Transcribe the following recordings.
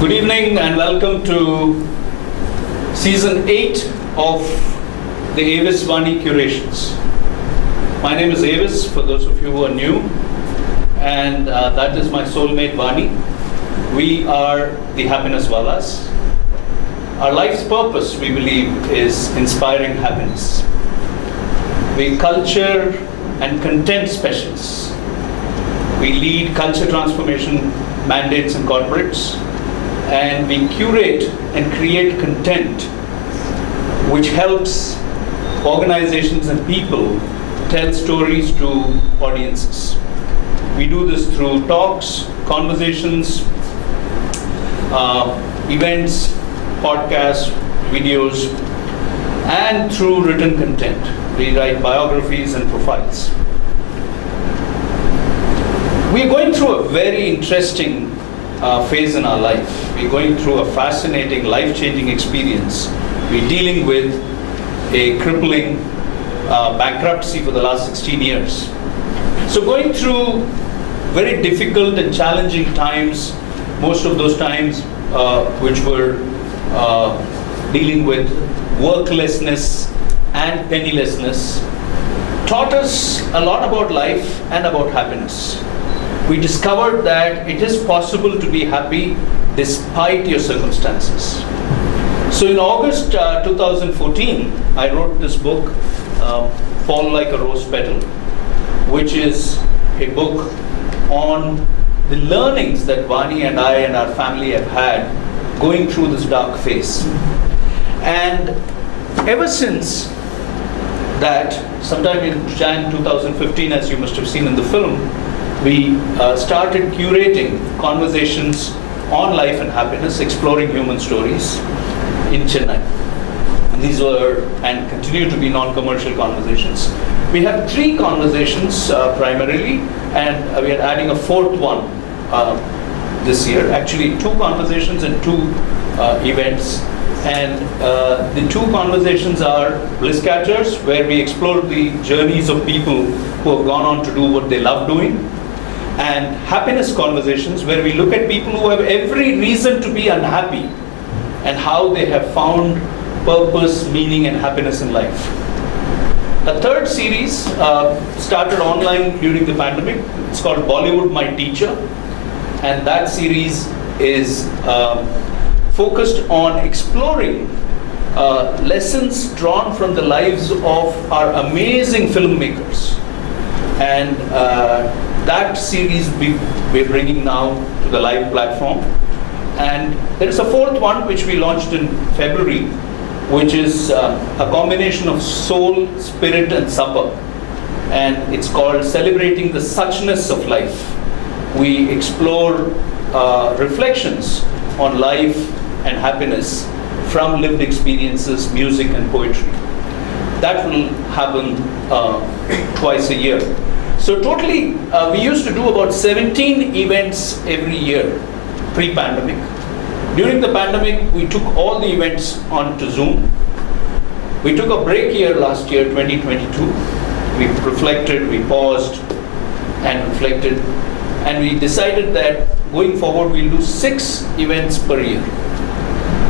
Good evening and welcome to Season 8 of the AVIS Vaani curations. My name is AVIS, for those of you who are new, and that is my soulmate Vaani. We are the happynesswalas. Our life's purpose, we believe, is inspiring happiness. We culture and content specialists. We lead culture transformation mandates in corporates, and we curate and create content which helps organizations and people tell stories to audiences. We do this through talks, conversations, events, podcasts, videos, and through written content. We write biographies and profiles. We're going through a very interesting phase in our life. We're going through a fascinating, life-changing experience. We're dealing with a crippling bankruptcy for the last 16 years. So going through very difficult and challenging times, most of those times which were dealing with worklessness and pennilessness, taught us a lot about life and about happiness. We discovered that it is possible to be happy despite your circumstances. So in August 2014, I wrote this book, Fall Like a Rose Petal, which is a book on the learnings that Vaani and I and our family have had going through this dark phase. And ever since that, sometime in Jan 2015, as you must have seen in the film, we started curating conversations on life and happiness, exploring human stories in Chennai. These were and continue to be non-commercial conversations. We have 3 conversations primarily, and we are adding a 4th one this year. Actually, 2 conversations and 2 events. And the 2 conversations are Bliss Catchers, where we explore the journeys of people who have gone on to do what they love doing, and happiness conversations, where we look at people who have every reason to be unhappy and how they have found purpose, meaning, and happiness in life. A 3rd series started online during the pandemic. It's called Bollywood My Teacher, and that series is focused on exploring lessons drawn from the lives of our amazing filmmakers. And that series we're bringing now to the live platform. And there is a 4th one which we launched in February, which is a combination of soul, spirit, and supper. And it's called Celebrating the Suchness of Life. We explore reflections on life and happiness from lived experiences, music, and poetry. That will happen twice a year. So totally, we used to do about 17 events every year, pre-pandemic. During the pandemic, we took all the events onto Zoom. We took a break year last year, 2022. We reflected, we paused and reflected, and we decided that going forward, we'll do 6 events per year.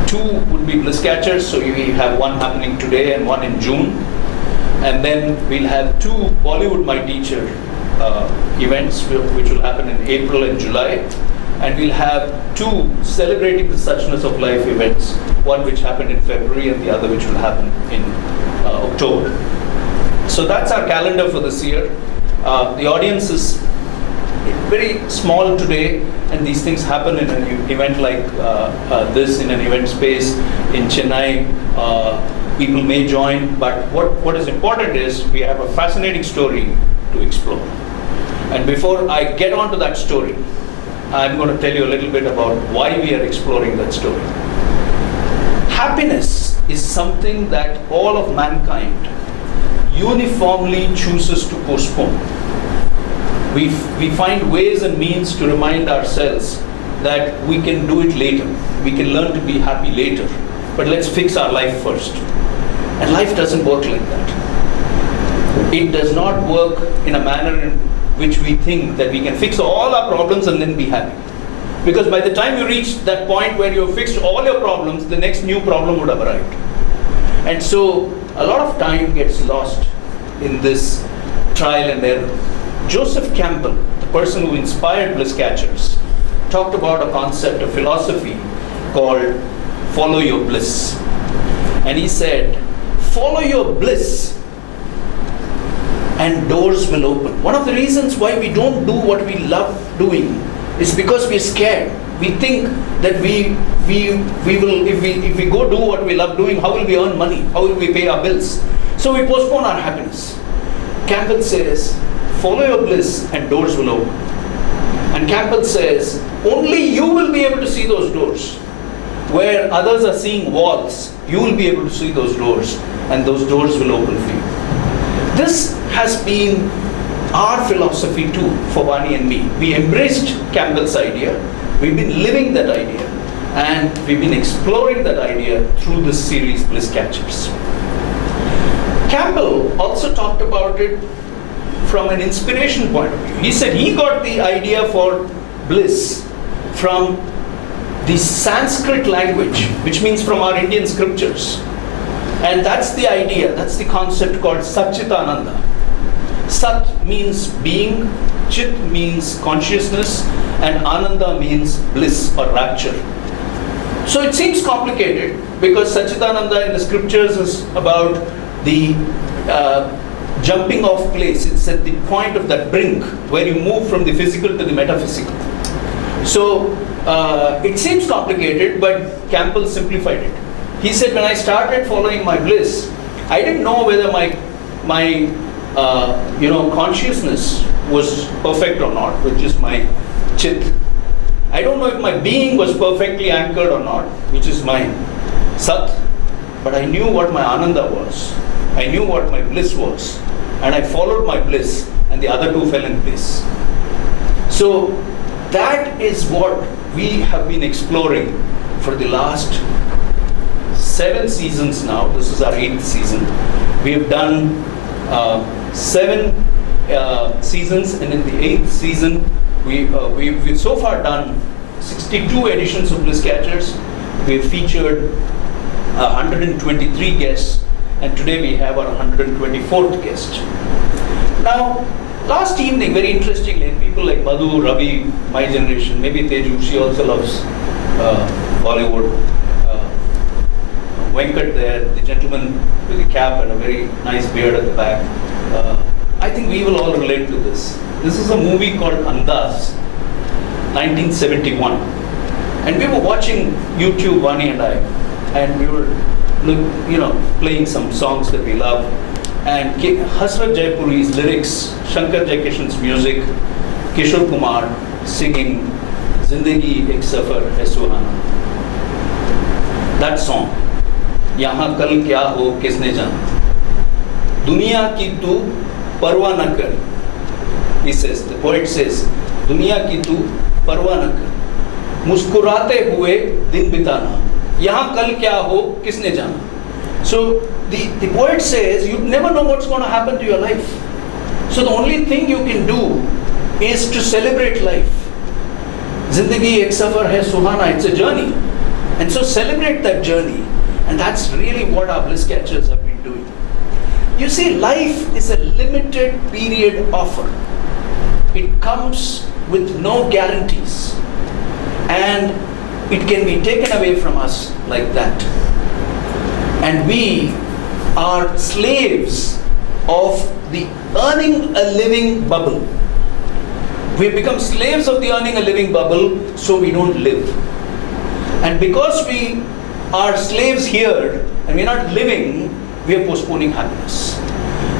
2 would be Bliss Catchers, so we have one happening today and one in June. And then we'll have 2 Bollywood My Teacher events, which will happen in April and July. And we'll have 2 Celebrating the Suchness of Life events, one which happened in February and the other which will happen in October. So that's our calendar for this year. The audience is very small today, and these things happen in an event like this, in an event space in Chennai. People may join, but what is important is we have a fascinating story to explore. And before I get on to that story, I'm going to tell you a little bit about why we are exploring that story. Happiness is something that all of mankind uniformly chooses to postpone. We find ways and means to remind ourselves that we can do it later. We can learn to be happy later. But let's fix our life first. And life doesn't work like that. It does not work in a manner in which we think that we can fix all our problems and then be happy. Because by the time you reach that point where you have fixed all your problems, the next new problem would have arrived. And so a lot of time gets lost in this trial and error. Joseph Campbell, the person who inspired Bliss Catchers, talked about a concept, a philosophy called follow your bliss. And he said, follow your bliss and doors will open. One of the reasons why we don't do what we love doing is because we're scared. We think that we will, if we go do what we love doing, how will we earn money? How will we pay our bills? So we postpone our happiness. Campbell says, follow your bliss and doors will open. And Campbell says, only you will be able to see those doors. Where others are seeing walls, you will be able to see those doors, and those doors will open for you. This has been our philosophy too for Vaani and me. We embraced Campbell's idea, we've been living that idea, and we've been exploring that idea through this series, Bliss Catchers. Campbell also talked about it from an inspiration point of view. He said he got the idea for bliss from the Sanskrit language, which means from our Indian scriptures. And that's the idea, that's the concept called Satchitananda. Sat means being, Chit means consciousness, and Ananda means bliss or rapture. So it seems complicated because Satchitananda in the scriptures is about the jumping off place. It's at the point of that brink where you move from the physical to the metaphysical. So it seems complicated, but Campbell simplified it. He said, when I started following my bliss, I didn't know whether my consciousness was perfect or not, which is my chit. I don't know if my being was perfectly anchored or not, which is my sat, but I knew what my ananda was. I knew what my bliss was, and I followed my bliss, and the other two fell in place. So that is what we have been exploring for the last 7 seasons now. This is our 8th season. We have done 7 seasons, and in the 8th season, we've so far done 62 editions of Bliss Catchers. We've featured 123 guests, and today we have our 124th guest. Now, last evening, very interestingly, people like Madhu, Ravi, my generation, maybe Teju, she also loves Bollywood. Venkat there, the gentleman with the cap and a very nice beard at the back. I think we will all relate to this. This is a movie called Andaz, 1971. And we were watching YouTube, Vaani and I, and we were playing some songs that we love. And Hasrat Jaipuri's lyrics, Shankar Jaikishan's music, Kishore Kumar singing Zindagi Ek Safar Hai Suhana. That song, यहाँ कल क्या हो किसने जाना, दुनिया की तू परवाह न कर. He says, the poet says, दुनिया की तू परवाह न कर, मुस्कुराते हुए दिन बिताना, यहाँ कल क्या हो किसने जाना. So the poet says, you never know what's going to happen to your life. So the only thing you can do is to celebrate life. Zindagi ek safar hai suhana, it's a journey. And so celebrate that journey. And that's really what our Bliss Catchers have been doing. You see, life is a limited period offer. It comes with no guarantees. And it can be taken away from us like that. And we are slaves of the earning a living bubble. We have become slaves of the earning a living bubble, so we don't live. And because we are slaves here and we're not living, we are postponing happiness.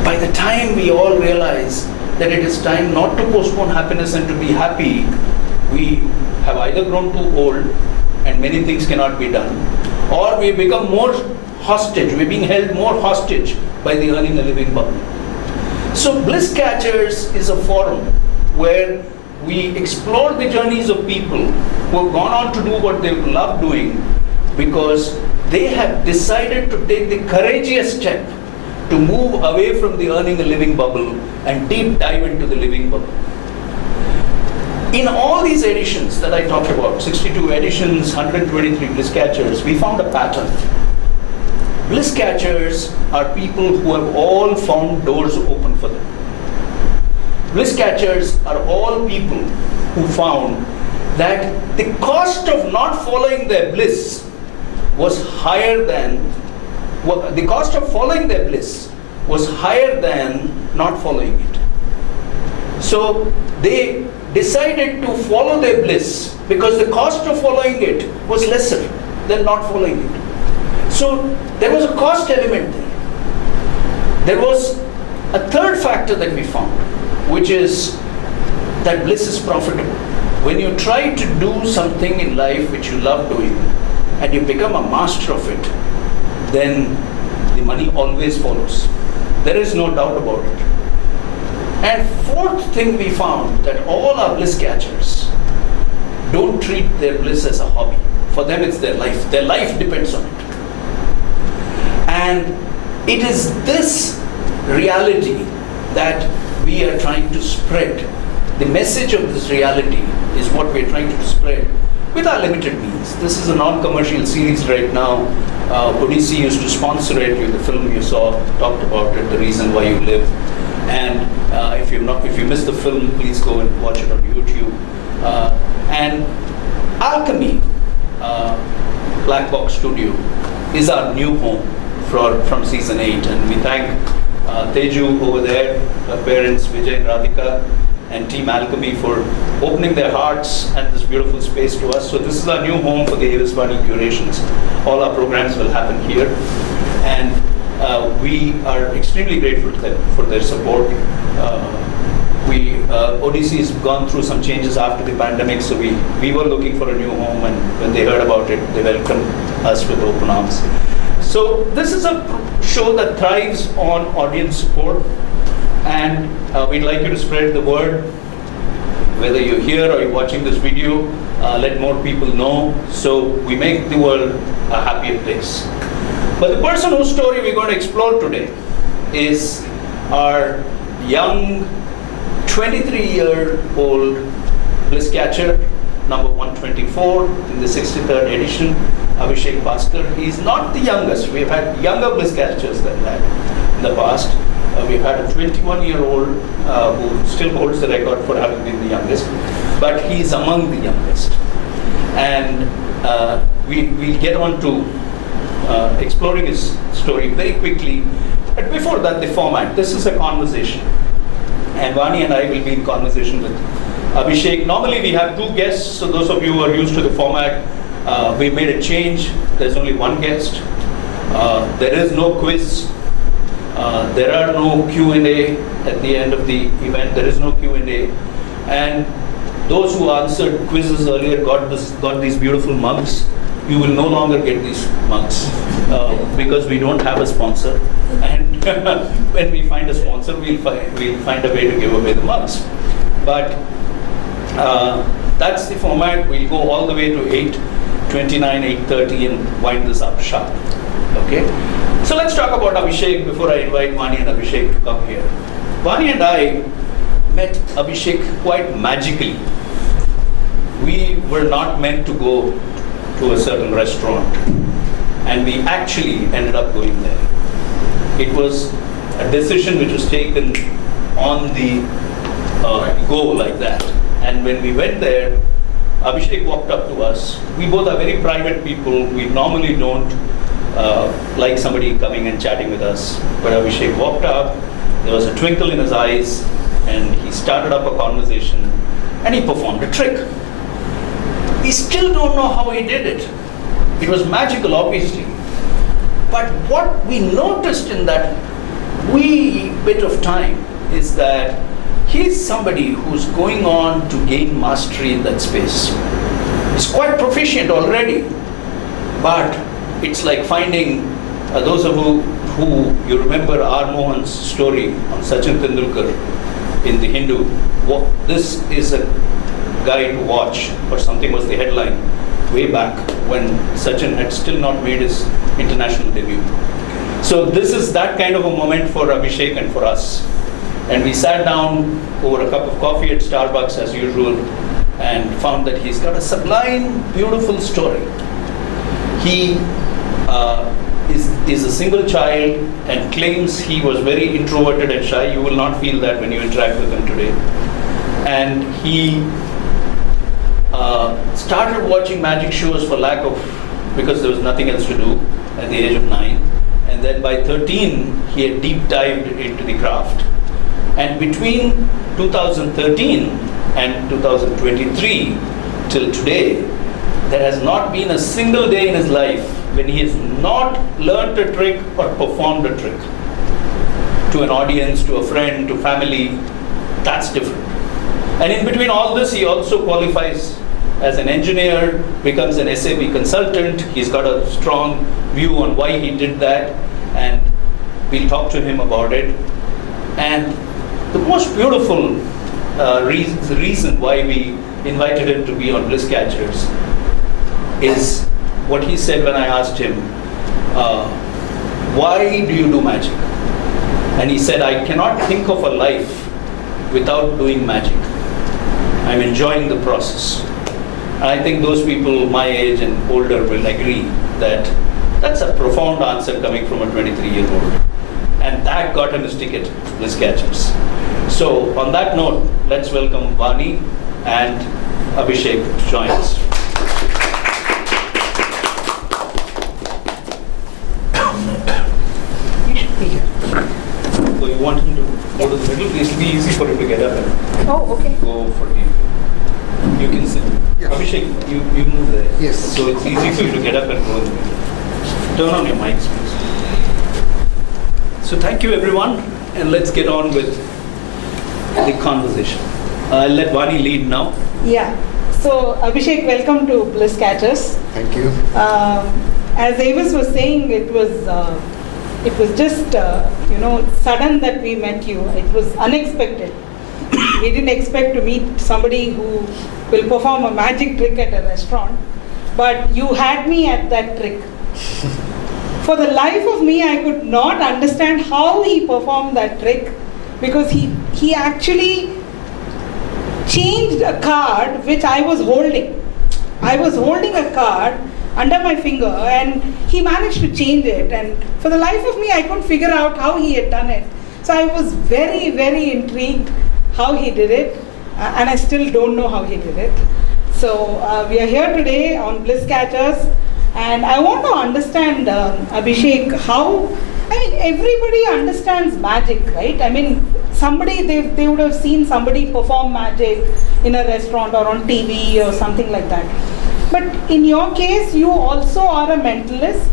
By the time we all realize that it is time not to postpone happiness and to be happy, we have either grown too old and many things cannot be done, or we have become more hostage, we're being held more hostage by the earning a living bubble. So Bliss Catchers is a forum where we explore the journeys of people who have gone on to do what they love doing because they have decided to take the courageous step to move away from the earning a living bubble and deep dive into the living bubble. In all these editions that I talked about, 62 editions, 123 Bliss Catchers, we found a pattern. Bliss Catchers are people who have all found doors open for them. Bliss Catchers are all people who found that the cost of not following their bliss was higher than, the cost of following their bliss was higher than not following it. So they decided to follow their bliss because the cost of following it was lesser than not following it. So there was a cost element there. There was a third factor that we found, which is that bliss is profitable. When you try to do something in life which you love doing and you become a master of it, then the money always follows. There is no doubt about it. And fourth thing we found, that all our bliss catchers don't treat their bliss as a hobby. For them it's their life. Their life depends on it. And it is this reality that we are trying to spread. The message of this reality is what we're trying to spread with our limited means. This is a non-commercial series right now. Odissi used to sponsor it with the film you saw, talked about it, The Reason Why You Live. And if you missed the film, please go and watch it on YouTube. And Alchemy, Black Box Studio, is our new home from season 8. And we thank Teju over there, her parents Vijay and Radhika, and Team Alchemy for opening their hearts and this beautiful space to us. So this is our new home for the AVIS Vaani curations. All our programs will happen here. And we are extremely grateful to them for their support. Odissi has gone through some changes after the pandemic, so we were looking for a new home, and when they heard about it, they welcomed us with open arms. So this is a show that thrives on audience support, and we'd like you to spread the word. Whether you're here or you're watching this video, let more people know, so we make the world a happier place. But the person whose story we're going to explore today is our young 23-year-old Bliss Catcher, number 124 in the 63rd edition, Abishek Baskar. He's not the youngest. We've had younger Bliss Catchers than that in the past. We've had a 21-year-old who still holds the record for having been the youngest, but he's among the youngest. And we'll get on to exploring his story very quickly. But before that, the format. This is a conversation. And Vaani and I will be in conversation with Abishek. Normally we have 2 guests, so those of you who are used to the format, we made a change. There's only 1 guest. There is no quiz. There are no Q&A at the end of the event. There is no Q&A. And those who answered quizzes earlier got these beautiful mugs. You will no longer get these mugs because we don't have a sponsor. And when we find a sponsor, we'll find a way to give away the mugs. But that's the format. We'll go all the way to 8:29, 8:30 and wind this up sharp. Okay? So let's talk about Abishek before I invite Vaani and Abishek to come here. Vaani and I met Abishek quite magically. We were not meant to go to a certain restaurant, and we actually ended up going there. It was a decision which was taken on the go like that. And when we went there, Abishek walked up to us. We both are very private people. We normally don't like somebody coming and chatting with us. But Abishek walked up, there was a twinkle in his eyes, and he started up a conversation, and he performed a trick. We still don't know how he did it. It was magical, obviously. But what we noticed in that wee bit of time is that he's somebody who's going on to gain mastery in that space. He's quite proficient already, but it's like finding those of you who you remember R. Mohan's story on Sachin Tendulkar in the Hindu. This is a guy to watch, or something was the headline way back when Sachin had still not made his international debut. So this is that kind of a moment for Abishek and for us. And we sat down over a cup of coffee at Starbucks as usual, and found that he's got a sublime, beautiful story. He is a single child and claims he was very introverted and shy. You will not feel that when you interact with him today. And he started watching magic shows because there was nothing else to do at the age of 9. And then by 13, he had deep dived into the craft. And between 2013 and 2023 till today, there has not been a single day in his life when he has not learnt a trick or performed a trick to an audience, to a friend, to family. That's different. And in between all this, he also qualifies as an engineer, becomes an SAP consultant. He's got a strong view on why he did that, and we'll talk to him about it. And the most beautiful reason why we invited him to be on Bliss Catchers is what he said when I asked him, why do you do magic? And he said, I cannot think of a life without doing magic. I'm enjoying the process. And I think those people my age and older will agree that that's a profound answer coming from a 23-year-old. And that got him his ticket to Bliss Catchers. So on that note, let's welcome Vaani and Abishek to join us. He should be here. So you want him to go to the middle? It will be easy for him to get up and go for the... You can sit. Yeah. Abhishek, you move there. Yes. So it's easy for you to get up and go in the middle. Turn on your mics, please. So thank you, everyone, and let's get on with the conversation. I'll let Vaani lead now. Yeah. So Abhishek, welcome to Bliss Catchers. Thank you. As AVIS was saying, it was just sudden that we met you. It was unexpected. We didn't expect to meet somebody who will perform a magic trick at a restaurant, but you had me at that trick. For the life of me, I could not understand how he performed that trick, because he actually changed a card which I was holding. I was holding a card under my finger and he managed to change it, and for the life of me I couldn't figure out how he had done it. So I was very, very intrigued how he did it, and I still don't know how he did it. So we are here today on Bliss Catchers, and I want to understand, Abhishek, everybody understands magic, right? I mean, they would have seen somebody perform magic in a restaurant or on TV or something like that. But in your case, you also are a mentalist.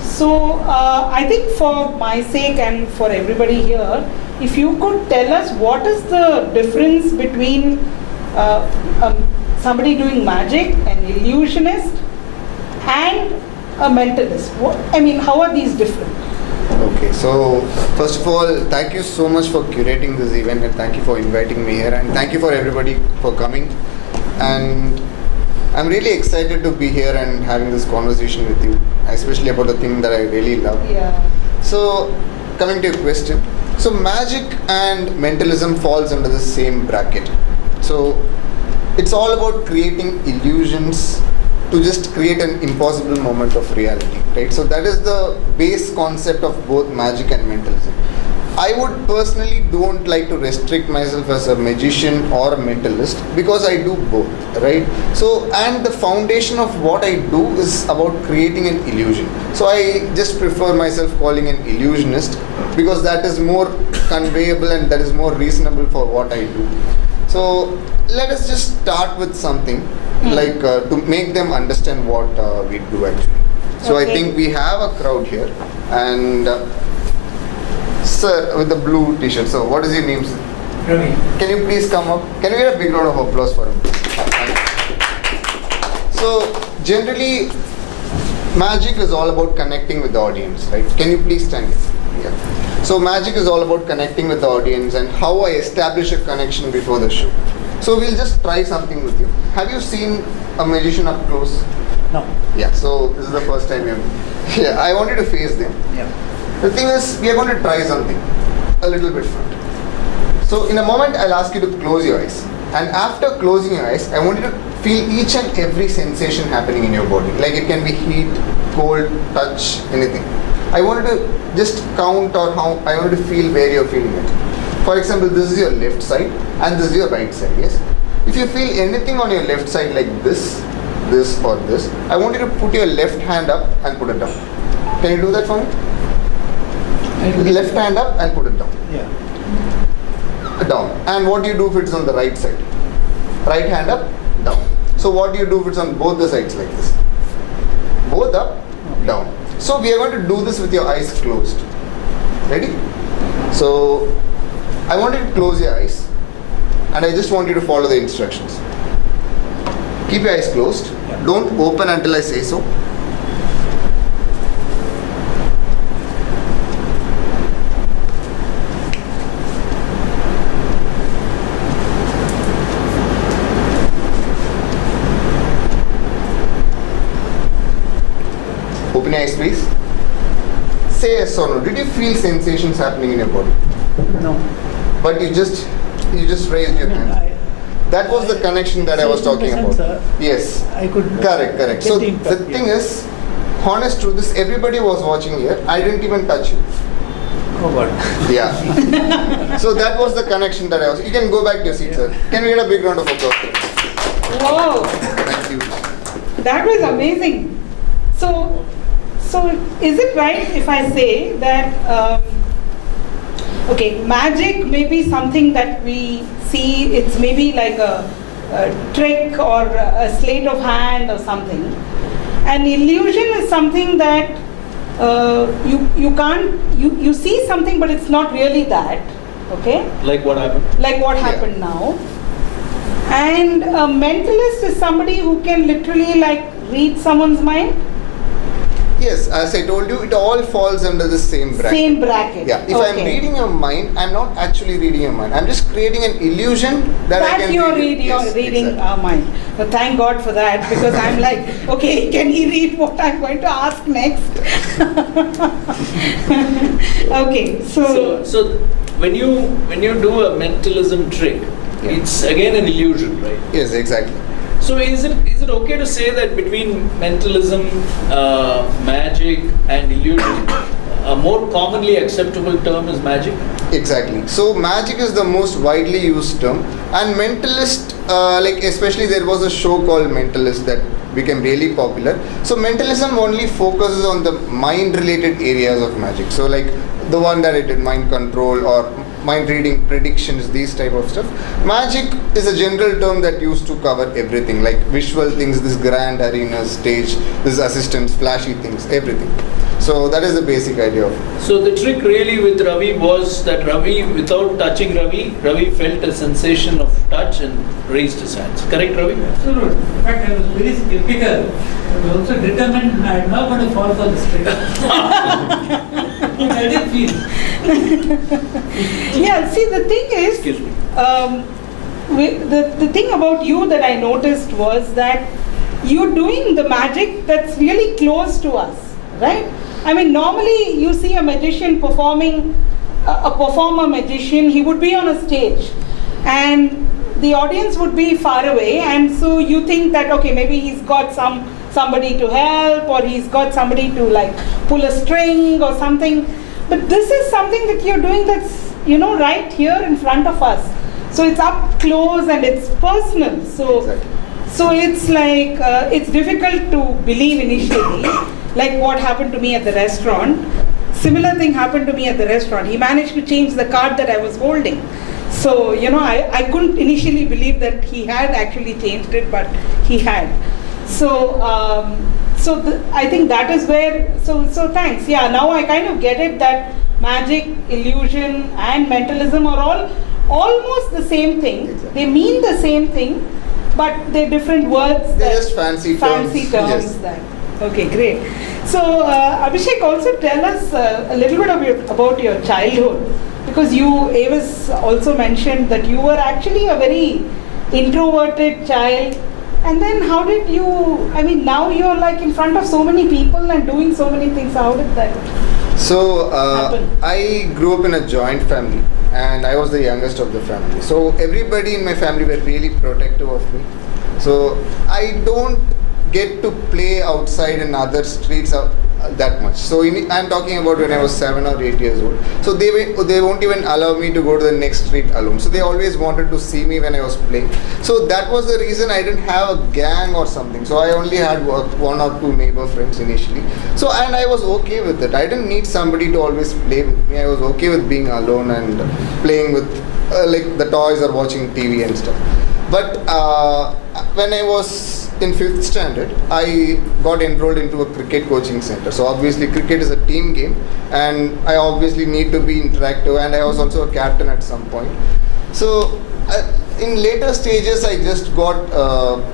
So I think for my sake and for everybody here, if you could tell us what is the difference between somebody doing magic, an illusionist, and a mentalist. How are these different? Okay, so first of all, thank you so much for curating this event, and thank you for inviting me here, and thank you for everybody for coming. And I'm really excited to be here and having this conversation with you, especially about the thing that I really love. Yeah. So, coming to your question, so magic and mentalism falls under the same bracket. So, it's all about creating illusions to just create an impossible moment of reality, right? So that is the base concept of both magic and mentalism. I would personally don't like to restrict myself as a magician or a mentalist, because I do both, right? So, and the foundation of what I do is about creating an illusion. So I just prefer myself calling an illusionist, because that is more conveyable and that is more reasonable for what I do. So let us just start with something like to make them understand what we do actually. So okay. I think we have a crowd here, and sir with the blue t-shirt. So what is your name, sir? Ravi. Can you please come up? Can we get a big round of applause for him? So generally, magic is all about connecting with the audience, right? Can you please stand here? Yeah. So magic is all about connecting with the audience and how I establish a connection before the show. So we'll just try something with you. Have you seen a magician up close? No. Yeah, so this is the first time you're... Yeah, I want you to face them. Yeah. The thing is, we are going to try something a little bit front. So in a moment, I'll ask you to close your eyes. And after closing your eyes, I want you to feel each and every sensation happening in your body. Like it can be heat, cold, touch, anything. I want you to just count or how I want you to feel where you're feeling it. For example, this is your left side and this is your right side, yes? If you feel anything on your left side like this or this, I want you to put your left hand up and put it down. Can you do that for me? Left hand up and put it down. Yeah. Down. And what do you do if it's on the right side? Right hand up, down. So what do you do if it's on both the sides like this? Both up, down. So we are going to do this with your eyes closed. Ready? So I want you to close your eyes and I just want you to follow the instructions. Keep your eyes closed. Don't open until I say so. Open your eyes, please. Say yes or no. Did you feel sensations happening in your body? No. But you just raised your hand. That was the connection that I was talking about. Yes. I could. Correct. So the thing is, honest truth is, everybody was watching here. I didn't even touch you. Oh God. Yeah. So that was the connection that I was. You can go back to your seat, sir. Can we get a big round of applause? Wow, Thank you. that was amazing. So is it right if I say that, okay, magic may be something that we see, it's maybe like a trick or a sleight of hand or something. And illusion is something that you see something but it's not really that, okay? Like what happened? Like what happened now. And a mentalist is somebody who can literally like read someone's mind. Yes, as I told you, it all falls under the same bracket. Same bracket. Yeah, if I'm reading your mind, I'm not actually reading your mind. I'm just creating an illusion that I can you're read. you're reading our mind. But thank God for that, because I'm like, okay, can he read what I'm going to ask next? Okay, So when you do a mentalism trick, it's again an illusion, right? Yes, exactly. So is it okay to say that between mentalism, magic and illusion, a more commonly acceptable term is magic? Exactly. So magic is the most widely used term, and mentalist, like especially there was a show called Mentalist that became really popular. So mentalism only focuses on the mind-related areas of magic. So like the one that I did, mind control or mind reading, predictions, these type of stuff. Magic is a general term that used to cover everything, like visual things, this grand arena stage, this assistants, flashy things, everything. So that is the basic idea of it. So the trick really with Ravi was that Ravi, without touching Ravi felt a sensation of touch and raised his hands. Correct, Ravi? Absolutely. In fact, I was very skeptical. I was also determined I'm not going to fall for this trick. But I did feel. yeah, see the thing is, Excuse me. the thing about you that I noticed was that you're doing the magic that's really close to us, right? I mean, normally you see a magician performing, a performer magician, he would be on a stage and the audience would be far away, and so you think that, okay, maybe he's got somebody to help, or he's got somebody to like pull a string or something. But this is something that you're doing that's, right here in front of us. So it's up close and it's personal. So, Exactly. so it's like, it's difficult to believe initially, like what happened to me at the restaurant. Similar thing happened to me at the restaurant. He managed to change the card that I was holding. So, I couldn't initially believe that he had actually changed it, but he had. So, I think that is where, so thanks. Yeah, now I kind of get it that magic, illusion and mentalism are all almost the same thing. Exactly. They mean the same thing, but they're different words. They're just fancy terms. Yes. That. Okay, great. So, Abhishek, also tell us a little bit about your childhood, because AVIS also mentioned that you were actually a very introverted child. And then how did you, now you're like in front of so many people and doing so many things. How did that So happen? I grew up in a joint family, and I was the youngest of the family. So everybody in my family were really protective of me. So I don't get to play outside in other streets that much. So I'm talking about when I was 7 or 8 years old. So they won't even allow me to go to the next street alone. So they always wanted to see me when I was playing. So that was the reason I didn't have a gang or something. So I only had 1 or 2 neighbor friends initially. So and I was okay with it. I didn't need somebody to always play with me. I was okay with being alone and playing with like the toys or watching TV and stuff. But when I was in 5th standard, I got enrolled into a cricket coaching center. So obviously cricket is a team game and I obviously need to be interactive, and I was also a captain at some point. So in later stages I just got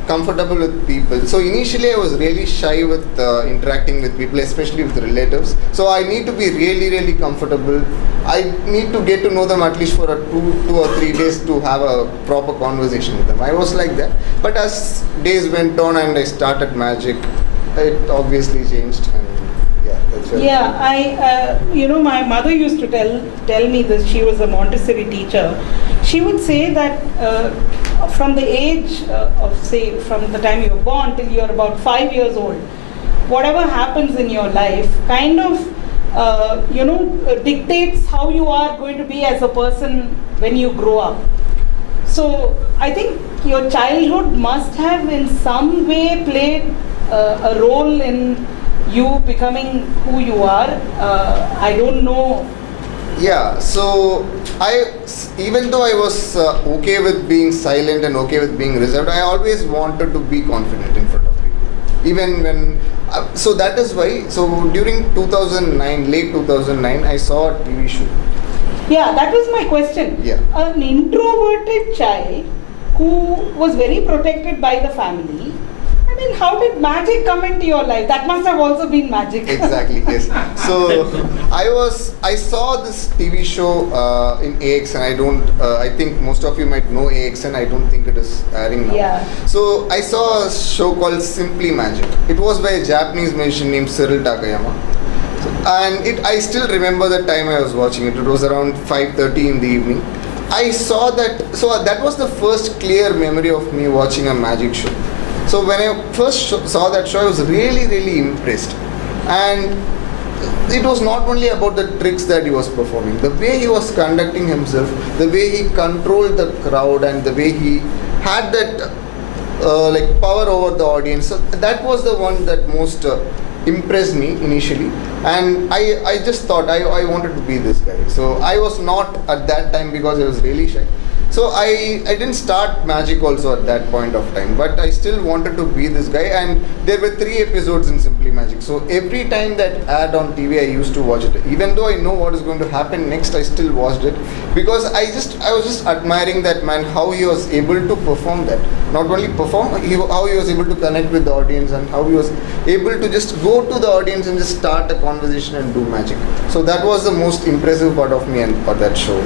comfortable with people. So initially I was really shy with interacting with people, especially with relatives. So I need to be really comfortable. I need to get to know them at least for 2 or 3 days to have a proper conversation with them. I was like that. But as days went on and I started magic, it obviously changed. And yeah, that's where my mother used to tell me that she was a Montessori teacher. She would say that from the age of, say, from the time you were born till you're about 5 years old, whatever happens in your life kind of dictates how you are going to be as a person when you grow up. So I think your childhood must have in some way played a role in you becoming who you are. I don't know. Yeah, so even though I was okay with being silent and okay with being reserved, I always wanted to be confident in front of people. Even when, so that is why, so during 2009, late 2009, I saw a TV show. Yeah, that was my question. Yeah. An introverted child who was very protected by the family. I mean, how did magic come into your life? That must have also been magic. Exactly, yes. So I saw this TV show in AXN. I think most of you might know AXN. I don't think it is airing now. Yeah. So I saw a show called Simply Magic. It was by a Japanese magician named Cyril Takayama. And I still remember the time I was watching it. It was around 5:30 in the evening. I saw that, so that was the first clear memory of me watching a magic show. So when I first saw that show, I was really impressed. And it was not only about the tricks that he was performing, the way he was conducting himself, the way he controlled the crowd, and the way he had that power over the audience. So that was the one that most impressed me initially. And I just thought I wanted to be this guy. So I was not at that time, because I was really shy. So I didn't start magic also at that point of time, but I still wanted to be this guy. And there were 3 episodes in Simply Magic. So every time that ad on TV, I used to watch it. Even though I know what is going to happen next, I still watched it, because I was just admiring that man, how he was able to perform that. Not only perform, how he was able to connect with the audience, and how he was able to just go to the audience and just start a conversation and do magic. So that was the most impressive part of me and for that show.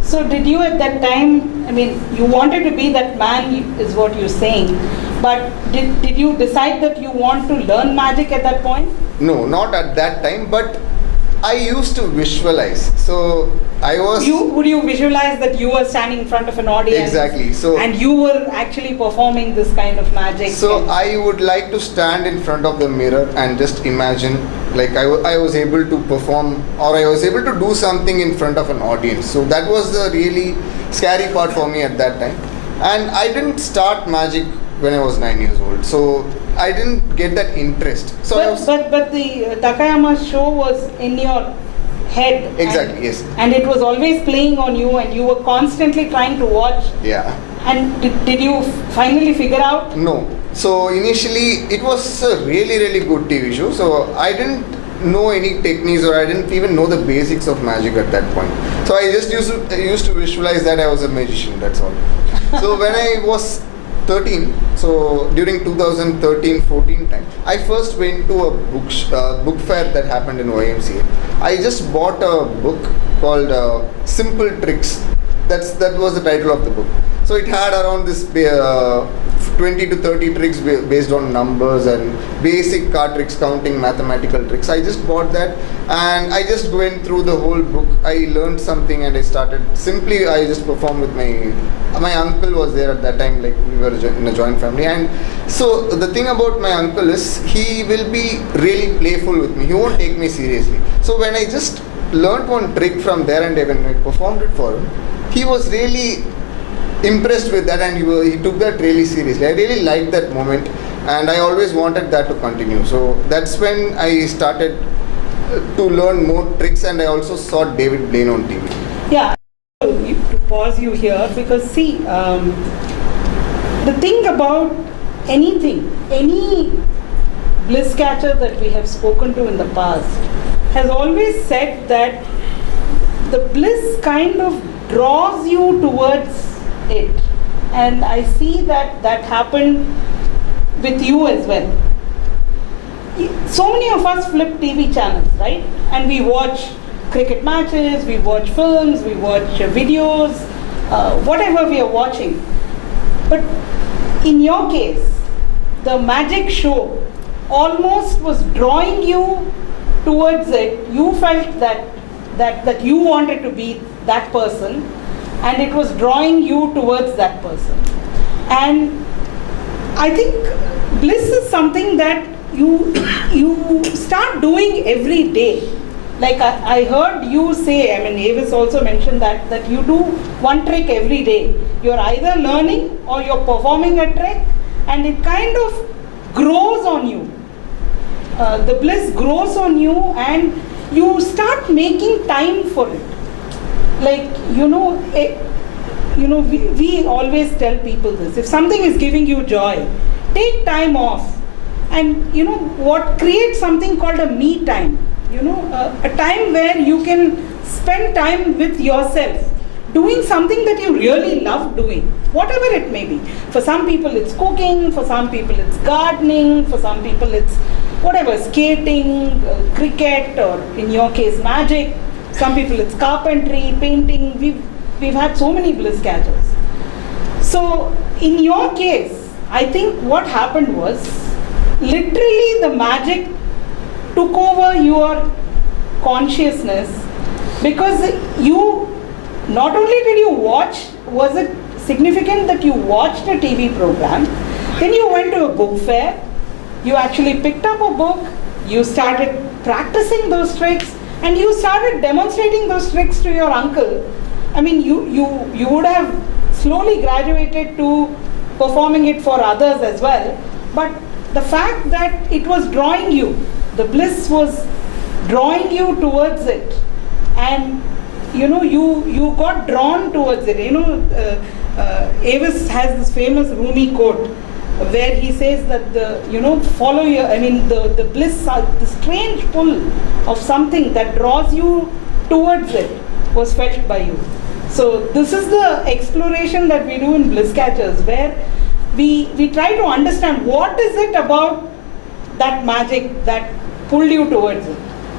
So did you at that time, I mean, you wanted to be that man is what you're saying, but did you decide that you want to learn magic at that point? No, not at that time, but I used to visualize. So I was... Would you visualize that you were standing in front of an audience? Exactly. So, and you were actually performing this kind of magic? So I would like to stand in front of the mirror and just imagine like I was able to perform, or I was able to do something in front of an audience. So that was the really scary part for me at that time. And I didn't start magic when I was 9 years old. So I didn't get that interest. So but the Takayama show was in your head. Exactly, yes. And it was always playing on you, and you were constantly trying to watch. Yeah. And did you finally figure out? No. So initially it was a really good TV show. So I didn't know any techniques, or I didn't even know the basics of magic at that point. So I just used to visualize that I was a magician, that's all. So when I was 13, so during 2013-14 time, I first went to a book fair that happened in YMCA. I just bought a book called Simple Tricks. That was the title of the book. So it had around this 20 to 30 tricks based on numbers and basic card tricks, counting, mathematical tricks. I just bought that and I just went through the whole book. I learned something and I started, simply I just performed with my uncle was there at that time, like we were in a joint family. And so the thing about my uncle is he will be really playful with me. He won't take me seriously. So when I just learned one trick from there and when I performed it for him, he was really impressed with that and he took that really seriously. I really liked that moment and I always wanted that to continue. So that's when I started to learn more tricks and I also saw David Blaine on TV. Yeah, to pause you here because see, the thing about anything, any bliss catcher that we have spoken to in the past has always said that the bliss kind of draws you towards it, and I see that happened with you as well. So many of us flip TV channels, right? And we watch cricket matches, we watch films, we watch videos, whatever we are watching. But in your case, the magic show almost was drawing you towards it. You felt that you wanted to be that person, and it was drawing you towards that person. And I think bliss is something that you start doing every day. Like I heard you say, I mean, Avis also mentioned that you do one trick every day. You're either learning or you're performing a trick, and it kind of grows on you. The bliss grows on you and you start making time for it. Like, we always tell people this. If something is giving you joy, take time off. And create something called a me time. A time where you can spend time with yourself, doing something that you really love doing, whatever it may be. For some people it's cooking, for some people it's gardening, for some people it's whatever, skating, cricket, or in your case magic. Some people it's carpentry, painting. We've had so many bliss catchers. So in your case, I think what happened was literally the magic took over your consciousness, because you not only did you watch, was it significant that you watched a TV program, then you went to a book fair, you actually picked up a book, you started practicing those tricks, and you started demonstrating those tricks to your uncle. I mean, you would have slowly graduated to performing it for others as well, but the fact that it was drawing you, the bliss was drawing you towards it, and you got drawn towards it. Avis has this famous Rumi quote where he says that follow your, the bliss, the strange pull of something that draws you towards it was felt by you. So this is the exploration that we do in Bliss Catchers, where we try to understand what is it about that magic that pulled you towards it.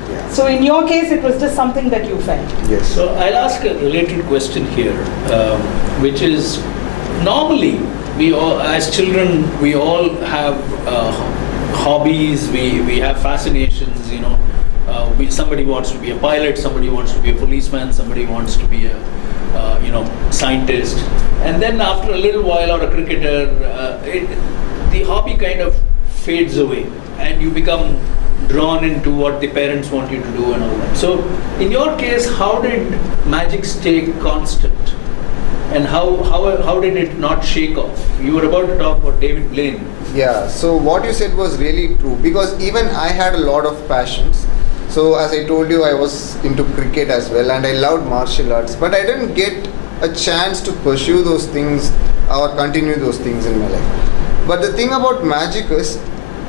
Yeah. So in your case, it was just something that you felt. Yes. So I'll ask a related question here, which is, normally we all, as children, we all have hobbies, we have fascinations, somebody wants to be a pilot, somebody wants to be a policeman, somebody wants to be a scientist, and then after a little while, or a cricketer, the hobby kind of fades away and you become drawn into what the parents want you to do and all that. So in your case, how did magic stay constant, and how did it not shake off? You were about to talk about David Blaine. Yeah, so what you said was really true, because even I had a lot of passions. So as I told you, I was into cricket as well, and I loved martial arts, but I didn't get a chance to pursue those things or continue those things in my life. But the thing about magic is,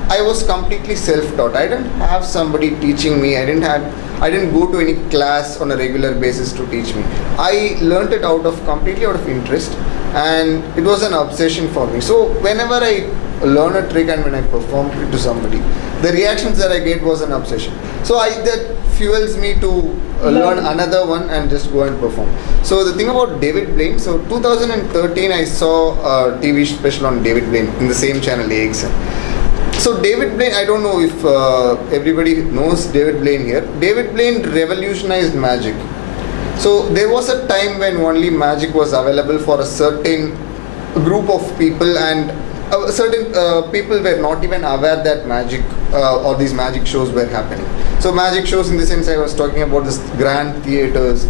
I was completely self-taught. I didn't have somebody teaching me. I didn't go to any class on a regular basis to teach me. I learnt it completely out of interest, and it was an obsession for me. So whenever I learn a trick and when I perform it to somebody, the reactions that I get was an obsession. So that fuels me to learn another one and just go and perform. So the thing about David Blaine, so 2013 I saw a TV special on David Blaine in the same channel AXN. So David Blaine, I don't know if everybody knows David Blaine here. David Blaine revolutionized magic. So there was a time when only magic was available for a certain group of people, and certain people were not even aware that magic or these magic shows were happening. So magic shows in the sense I was talking about this grand theaters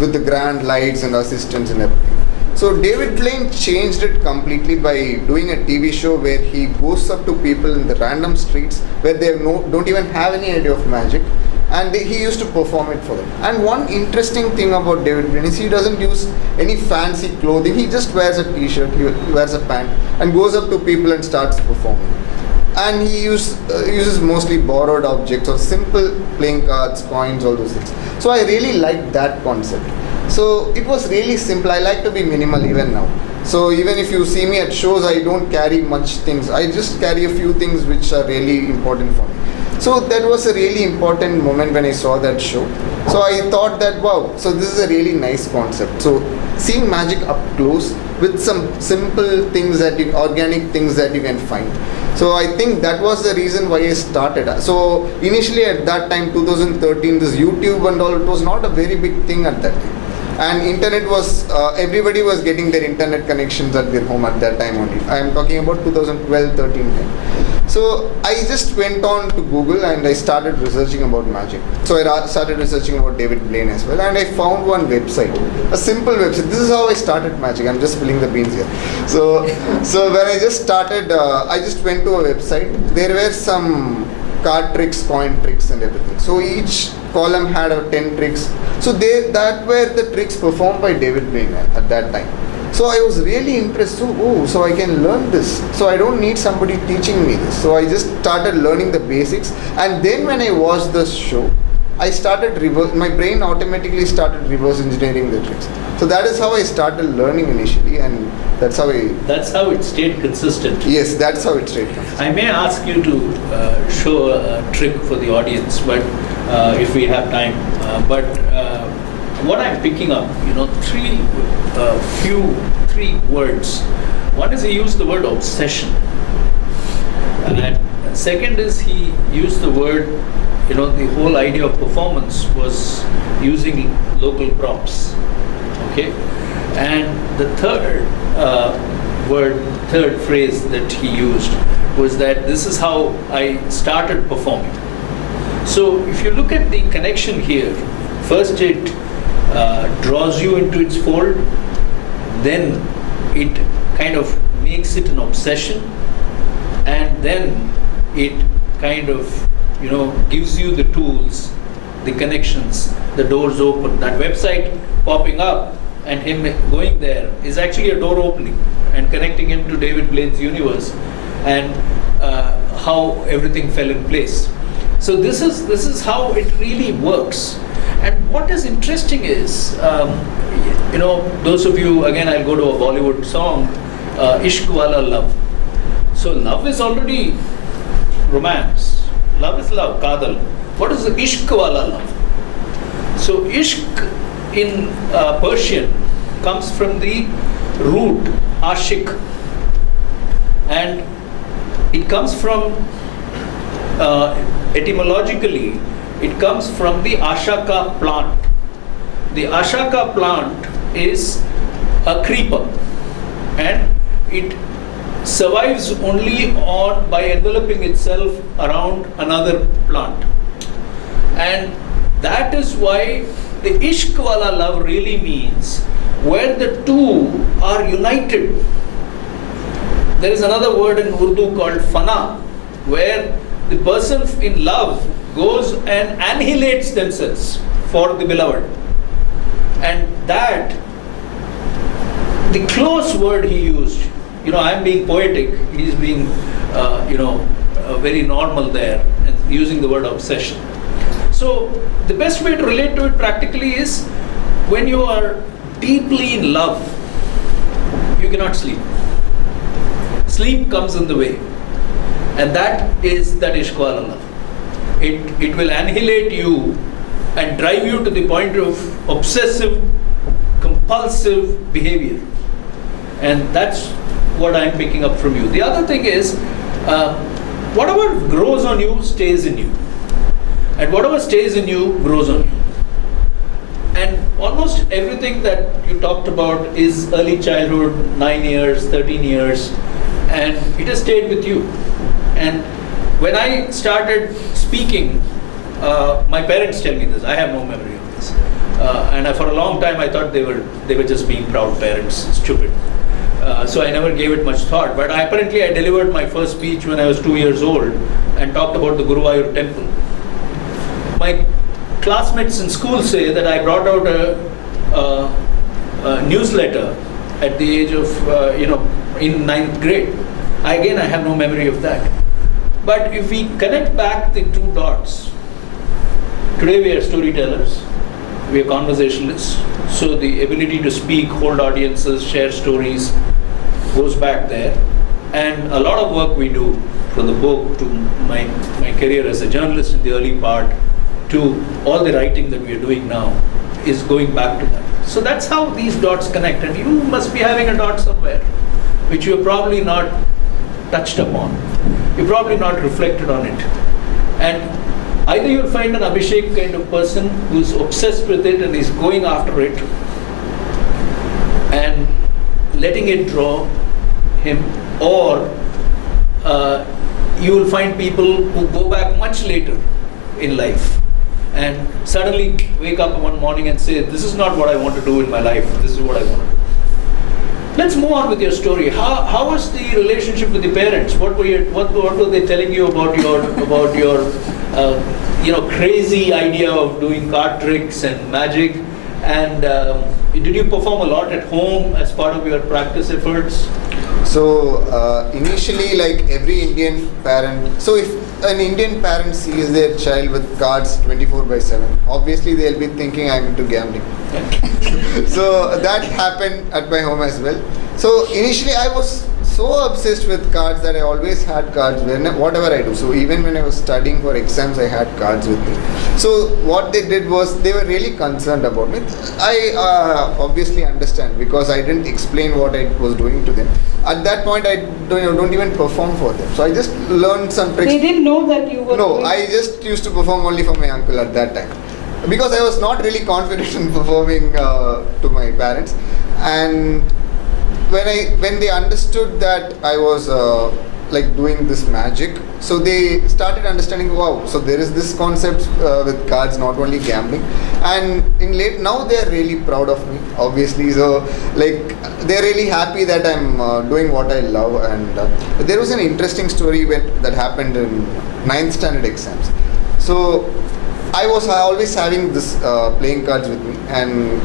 with the grand lights and assistants and everything. So David Blaine changed it completely by doing a TV show where he goes up to people in the random streets where they don't even have any idea of magic, and he used to perform it for them. And one interesting thing about David Blaine is he doesn't use any fancy clothing. He just wears a t-shirt, he wears a pant and goes up to people and starts performing. And he uses mostly borrowed objects or simple playing cards, coins, all those things. So I really liked that concept. So it was really simple. I like to be minimal even now. So even if you see me at shows, I don't carry much things. I just carry a few things which are really important for me. So that was a really important moment when I saw that show. So I thought that, wow, so this is a really nice concept. So seeing magic up close with some simple things organic things that you can find. So I think that was the reason why I started. So initially at that time, 2013, this YouTube and all, it was not a very big thing at that time. And internet was, everybody was getting their internet connections at their home at that time only. I am talking about 2012, 13 time. So I just went on to Google and I started researching about magic. So I started researching about David Blaine as well, and I found one website, a simple website. This is how I started magic. I'm just spilling the beans here. So when I just started, I just went to a website. There were some card tricks, coin tricks and everything. So each column had 10 tricks. So that were the tricks performed by David Blaine at that time. So I was really impressed. So I can learn this. So I don't need somebody teaching me this. So I just started learning the basics. And then when I watched the show, I started my brain automatically started reverse engineering the tricks. So that is how I started learning initially, and that's how it stayed consistent. Yes, that's how it stayed consistent. I may ask you to show a trick for the audience, but if we have time. But what I'm picking up, three words. One is he used the word obsession, and second is he used the word, the whole idea of performance was using local props. Okay, and the third phrase that he used was that this is how I started performing. So if you look at the connection here, first it draws you into its fold, then it kind of makes it an obsession, and then it kind of gives you the tools, the connections, the doors open. That website popping up and him going there is actually a door opening and connecting him to David Blaine's universe, and how everything fell in place. So this is how it really works. And what is interesting is, those of you, again I'll go to a Bollywood song, Ishq Wala Love. So love is already romance. Love is love, kadal. What is the Ishq Wala Love? So Ishq in Persian comes from the root ashik, and it comes from etymologically it comes from the ashaka plant. The ashaka plant is a creeper, and it survives only by enveloping itself around another plant, and that is why the ishq wala love really means where the two are united. There is another word in Urdu called fana, where the person in love goes and annihilates themselves for the beloved. And that, the close word he used, I'm being poetic, he's being, very normal there, and using the word obsession. So the best way to relate to it practically is, when you are deeply in love, you cannot sleep. Sleep comes in the way, and that is that ishq wala love. It will annihilate you and drive you to the point of obsessive, compulsive behavior. And that's what I'm picking up from you. The other thing is, whatever grows on you stays in you. And whatever stays in you grows on you. And almost everything that you talked about is early childhood, 9 years, 13 years, and it has stayed with you. And when I started speaking, my parents tell me this, I have no memory of this. And for a long time I thought they were just being proud parents, stupid. So I never gave it much thought. But apparently I delivered my first speech when I was 2 years old and talked about the Guruvayur temple. My classmates in school say that I brought out a newsletter at the age of, in 9th grade. Again, I have no memory of that. But if we connect back the two dots, today we are storytellers, we are conversationalists. So the ability to speak, hold audiences, share stories goes back there. And a lot of work we do, from the book to my career as a journalist in the early part, to all the writing that we are doing now, is going back to that. So that's how these dots connect. And you must be having a dot somewhere, which you have probably not touched upon. You've probably not reflected on it. And either you'll find an Abishek kind of person who's obsessed with it and is going after it and letting it draw him, or you will find people who go back much later in life and suddenly wake up one morning and say, this is not what I want to do in my life, this is what I want to do. Let's move on with your story. How was the relationship with the parents? What were they telling you about your crazy idea of doing card tricks and magic? And did you perform a lot at home as part of your practice efforts? So initially, like every Indian parent, so if an Indian parent sees their child with cards 24/7, obviously they'll be thinking I'm into gambling. So that happened at my home as well. So initially I was so obsessed with cards that I always had cards whatever I do. So even when I was studying for exams, I had cards with me. So what they did was, they were really concerned about me. I obviously understand, because I didn't explain what I was doing to them. At that point, I don't even perform for them. So I just learned some tricks. They didn't know that you were No, doing I just used to perform only for my uncle at that time, because I was not really confident in performing to my parents. And when they understood that I was like doing this magic, so they started understanding, wow, so there is this concept with cards, not only gambling. And now they are really proud of me, obviously. So like they're really happy that I'm doing what I love. And there was an interesting story that happened in 9th standard exams. So I was always having this playing cards with me, and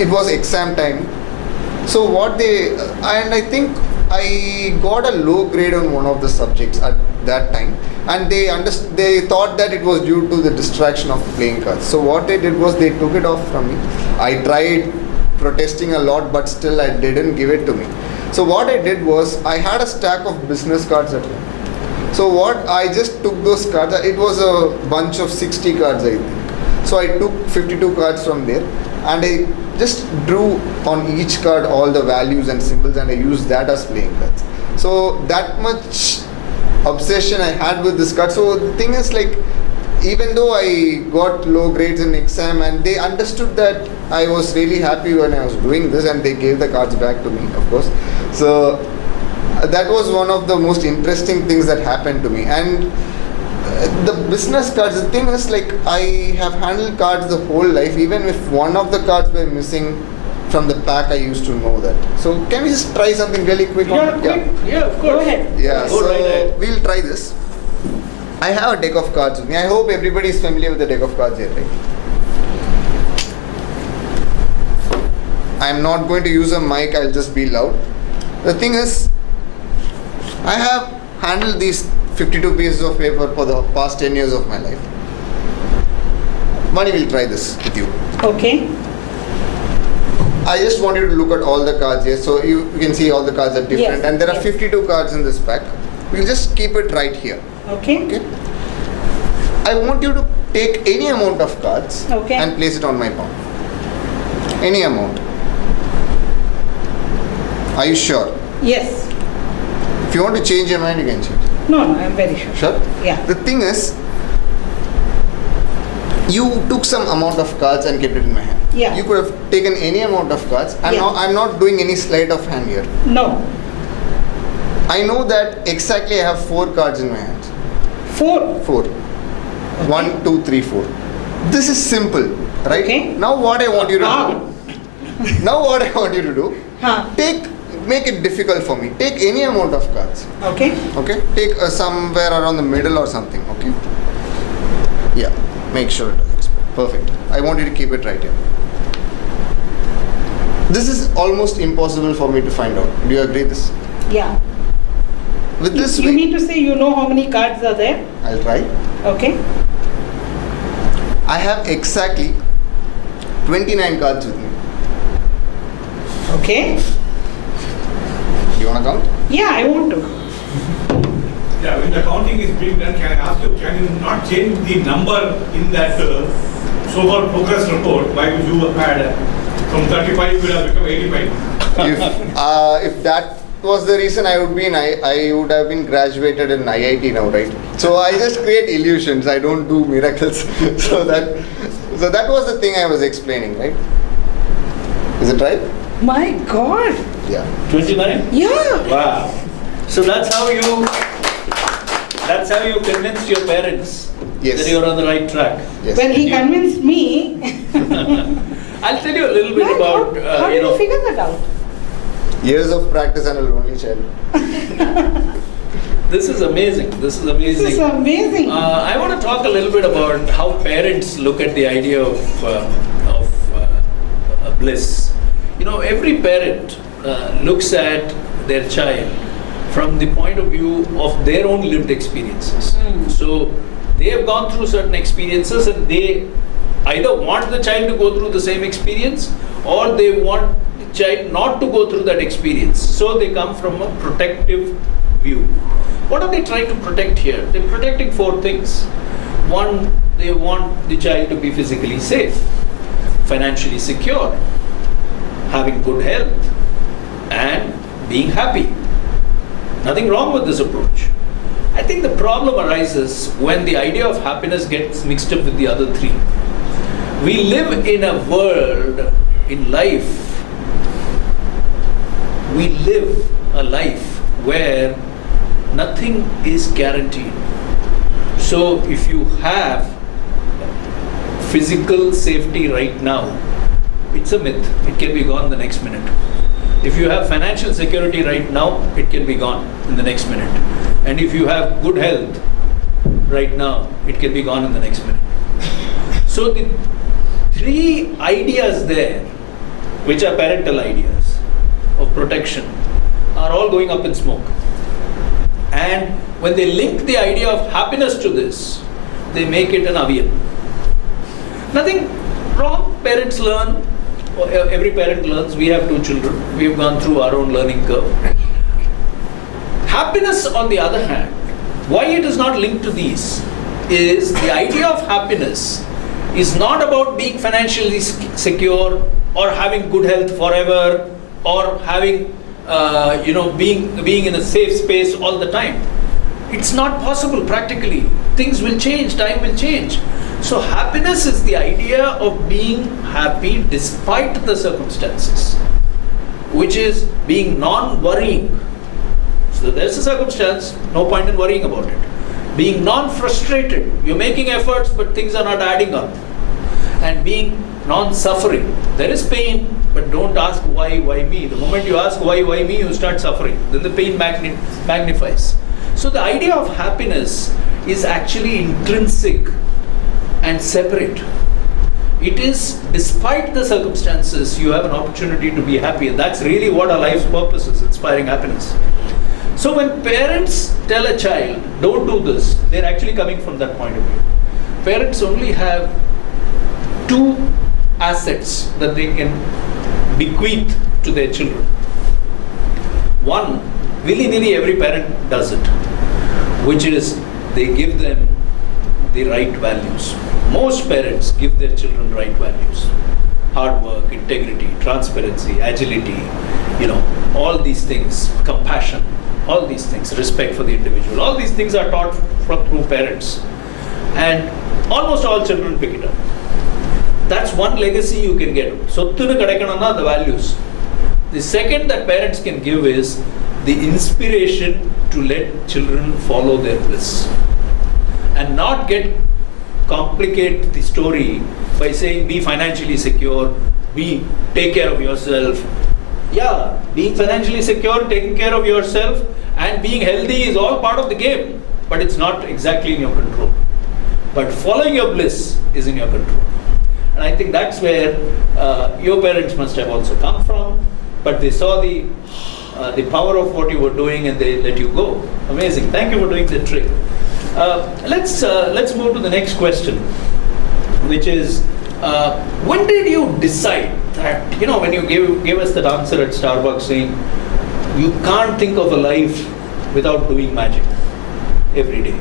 it was exam time. So I think I got a low grade on one of the subjects at that time, and they thought that it was due to the distraction of playing cards. So what they did was, they took it off from me. I tried protesting a lot, but still I didn't give it to me. So what I did was, I had a stack of business cards at home. So I just took those cards. It was a bunch of 60 cards, I think. So I took 52 cards from there, and I just drew on each card all the values and symbols, and I used that as playing cards. So that much obsession I had with this card. So the thing is, like, even though I got low grades in exam, and they understood that I was really happy when I was doing this, and they gave the cards back to me, of course. So that was one of the most interesting things that happened to me. And the business cards, the thing is, like, I have handled cards the whole life. Even if one of the cards were missing from the pack, I used to know that. So can we just try something really quick? Yeah, of course. Go ahead. Yeah, Go so right ahead. we'll try this. I have a deck of cards with me. I hope everybody is familiar with the deck of cards here, right? I'm not going to use a mic, I'll just be loud. The thing is, I have handled these 52 pieces of paper for the past 10 years of my life. Vaani will try this with you. Okay. I just want you to look at all the cards here. So you can see all the cards are different. Yes, And there are yes. 52 cards in this pack. We'll just keep it right here. Okay. Okay. I want you to take any amount of cards Okay. and place it on my palm. Any amount. Are you sure? Yes. If you want to change your mind, you can change. No, I'm very sure. Sure? Yeah. The thing is, you took some amount of cards and kept it in my hand. Yeah. You could have taken any amount of cards. Yeah. I'm not doing any sleight of hand here. No. I know that exactly I have 4 cards in my hands. 4. 4. 1, 2, 3, 4. This is simple, right? Okay. Now what I want you to Ah. do. Now what I want you to do. Huh. Make it difficult for me. Take any amount of cards. Okay. Okay. Take somewhere around the middle or something. Okay. Yeah. Make sure it is perfect. I want you to keep it right here. This is almost impossible for me to find out. Do you agree this? Yeah. With this You way, mean to say you know how many cards are there? I'll try. Okay. I have exactly 29 cards with me. Okay. You wanna count? Yeah, I want to. Yeah, when the counting is being done, can I ask you, can you not change the number in that so-called progress report? Why would you had from 35 you would have become 85? If that was the reason, I would have been graduated in IIT now, right? So I just create illusions. I don't do miracles. so that was the thing I was explaining, right? Is it right? My God. Yeah. 29? Yeah. Wow. So that's how you convinced your parents Yes. that you're on the right track. Yes. When he convinced me. I'll tell you a little bit Man, about, how did you figure that out? Years of practice and a lonely child. this is amazing. This is amazing. This is amazing. I want to talk a little bit about how parents look at the idea of bliss. You know, every parent looks at their child from the point of view of their own lived experiences. So they have gone through certain experiences and they either want the child to go through the same experience or they want the child not to go through that experience. So they come from a protective view. What are they trying to protect here? They're protecting 4 things. One, they want the child to be physically safe, financially secure, having good health, and being happy. Nothing wrong with this approach. I think the problem arises when the idea of happiness gets mixed up with the other 3. We live in a world, in life, we live a life where nothing is guaranteed. So if you have physical safety right now, it's a myth. It can be gone the next minute. If you have financial security right now, it can be gone in the next minute. And if you have good health right now, it can be gone in the next minute. So the 3 ideas there, which are parental ideas of protection, are all going up in smoke. And when they link the idea of happiness to this, they make it an avian. Nothing wrong. Parents learn. Every parent learns. We have 2 children. We have gone through our own learning curve. Happiness, on the other hand, why it is not linked to these is the idea of happiness is not about being financially secure or having good health forever or having being in a safe space all the time. It's not possible practically. Things will change, time will change. So happiness is the idea of being happy despite the circumstances, which is being non-worrying. So there's a circumstance, no point in worrying about it. Being non-frustrated, you're making efforts but things are not adding up. And being non-suffering, there is pain, but don't ask why me. The moment you ask why me, you start suffering. Then the pain magnifies. So the idea of happiness is actually intrinsic and separate. It is, despite the circumstances, you have an opportunity to be happy. And that's really what our life's purpose is, inspiring happiness. So when parents tell a child, don't do this, they're actually coming from that point of view. Parents only have 2 assets that they can bequeath to their children. One, willy-nilly every parent does it, which is they give them the right values. most parents give their children right values. Hard work, integrity, transparency, agility, all these things, compassion, all these things, respect for the individual, all these things are taught through parents. And almost all children pick it up. That's one legacy you can get. Sottunu kadaikanana, the values. The second that parents can give is the inspiration to let children follow their bliss. And not complicate the story by saying be financially secure, take care of yourself. Yeah, being financially secure, taking care of yourself and being healthy is all part of the game, but it's not exactly in your control. But following your bliss is in your control. And I think that's where your parents must have also come from, but they saw the power of what you were doing and they let you go. Amazing. Thank you for doing the trick. Let's move to the next question, which is, when did you decide that, when you gave us that answer at Starbucks saying, you can't think of a life without doing magic every day.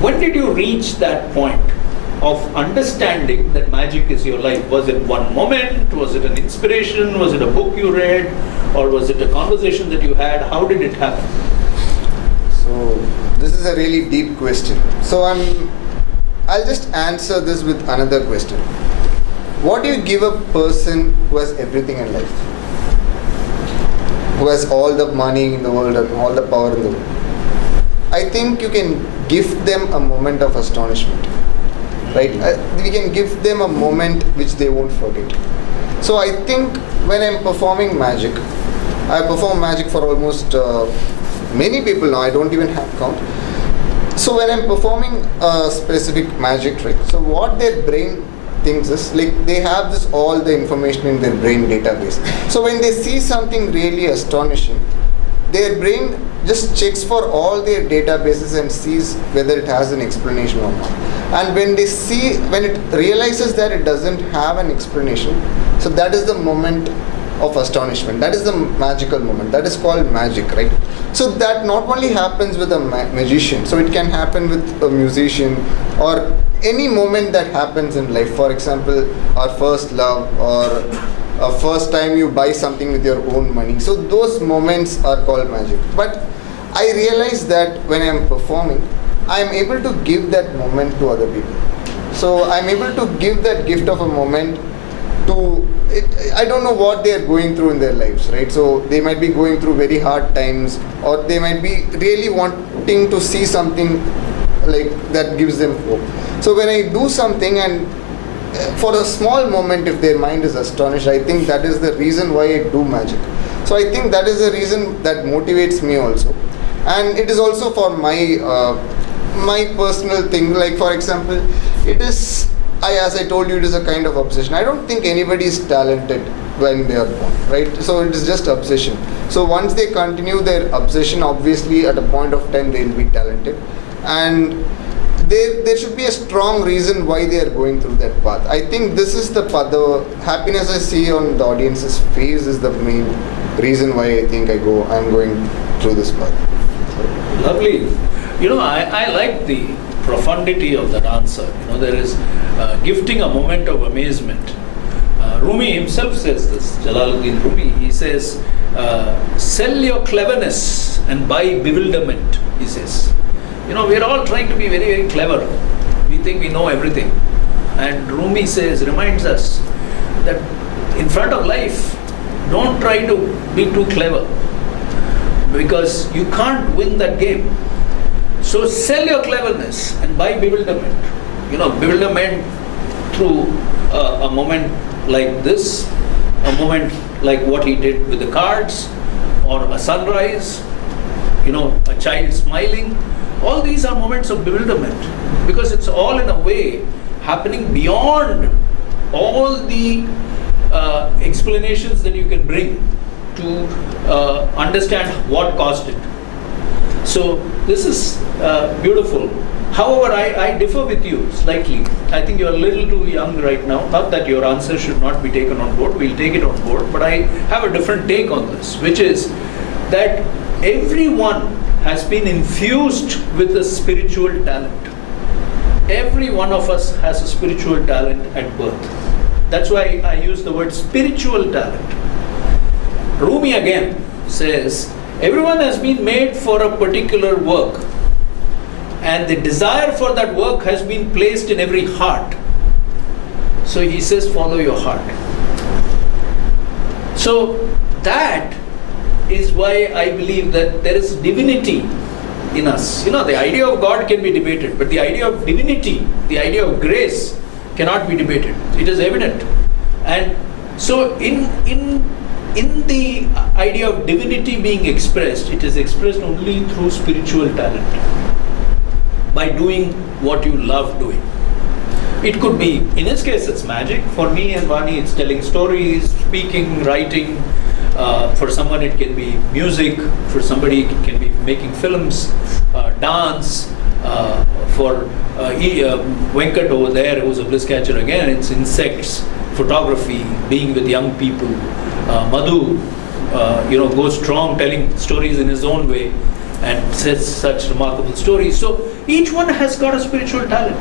When did you reach that point of understanding that magic is your life? Was it one moment? Was it an inspiration? Was it a book you read? Or was it a conversation that you had? How did it happen? So this is a really deep question. So I'll just answer this with another question. What do you give a person who has everything in life? Who has all the money in the world and all the power in the world? I think you can give them a moment of astonishment, right? We can give them a moment which they won't forget. So I think when I'm performing magic, I perform magic for almost many people now, I don't even have count. So when I'm performing a specific magic trick, so what their brain thinks is, like, they have all the information in their brain database. So when they see something really astonishing, their brain just checks for all their databases and sees whether it has an explanation or not. And when it realizes that it doesn't have an explanation, so that is the moment of astonishment. That is the magical moment. That is called magic, right? So that not only happens with a magician, so it can happen with a musician or any moment that happens in life. For example, our first love or first time you buy something with your own money. So those moments are called magic. But I realize that when I am performing, I am able to give that moment to other people. So I am able to give that gift of a moment to, I don't know what they are going through in their lives, right? So they might be going through very hard times, or they might be really wanting to see something like that gives them hope. So when I do something and for a small moment, if their mind is astonished, I think that is the reason why I do magic. So I think that is the reason that motivates me also. And it is also for my personal thing. Like, for example, as I told you, it is a kind of obsession. I don't think anybody is talented when they are born, right? So it is just obsession. So once they continue their obsession, obviously at a point of time they will be talented. And there should be a strong reason why they are going through that path. I think this is the path. The happiness I see on the audience's face is the main reason why I think I'm going through this path. Lovely. I like the profundity of that answer. There is gifting a moment of amazement. Rumi himself says this, Jalaluddin Rumi. He says, sell your cleverness and buy bewilderment, he says. We're all trying to be very, very clever. We think we know everything. And Rumi reminds us that in front of life, don't try to be too clever, because you can't win that game. So sell your cleverness and buy bewilderment. Bewilderment through a moment like this, a moment like what he did with the cards, or a sunrise, a child smiling. All these are moments of bewilderment, because it's all in a way happening beyond all the explanations that you can bring to understand what caused it. So this is beautiful. However, I differ with you slightly. I think you're a little too young right now. Not that your answer should not be taken on board. We'll take it on board. But I have a different take on this, which is that everyone has been infused with a spiritual talent. every one of us has a spiritual talent at birth. That's why I use the word spiritual talent. Rumi again says, everyone has been made for a particular work, and the desire for that work has been placed in every heart. So he says, follow your heart. So that is why I believe that there is divinity in us. You know, the idea of God can be debated, but the idea of divinity, the idea of grace cannot be debated. It is evident. And so in the idea of divinity being expressed, it is expressed only through spiritual talent, by doing what you love doing. It could be, in his case it's magic, for me and Vaani it's telling stories, speaking, writing, for someone it can be music, for somebody it can be making films, dance, for Venkat over there who's a bliss catcher again, it's insects, photography, being with young people. Madhu, goes strong telling stories in his own way and says such remarkable stories. So each one has got a spiritual talent.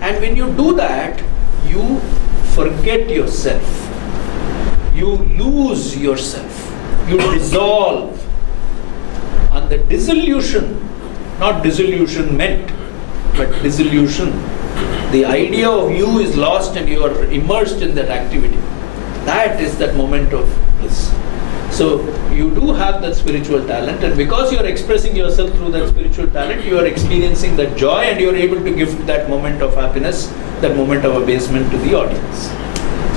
And when you do that, you forget yourself. You lose yourself. You dissolve. And the dissolution, not disillusionment, but dissolution. The idea of you is lost and you are immersed in that activity. That is that moment of bliss. So you do have that spiritual talent, and because you are expressing yourself through that spiritual talent, you are experiencing that joy and you are able to give that moment of happiness, that moment of abasement to the audience.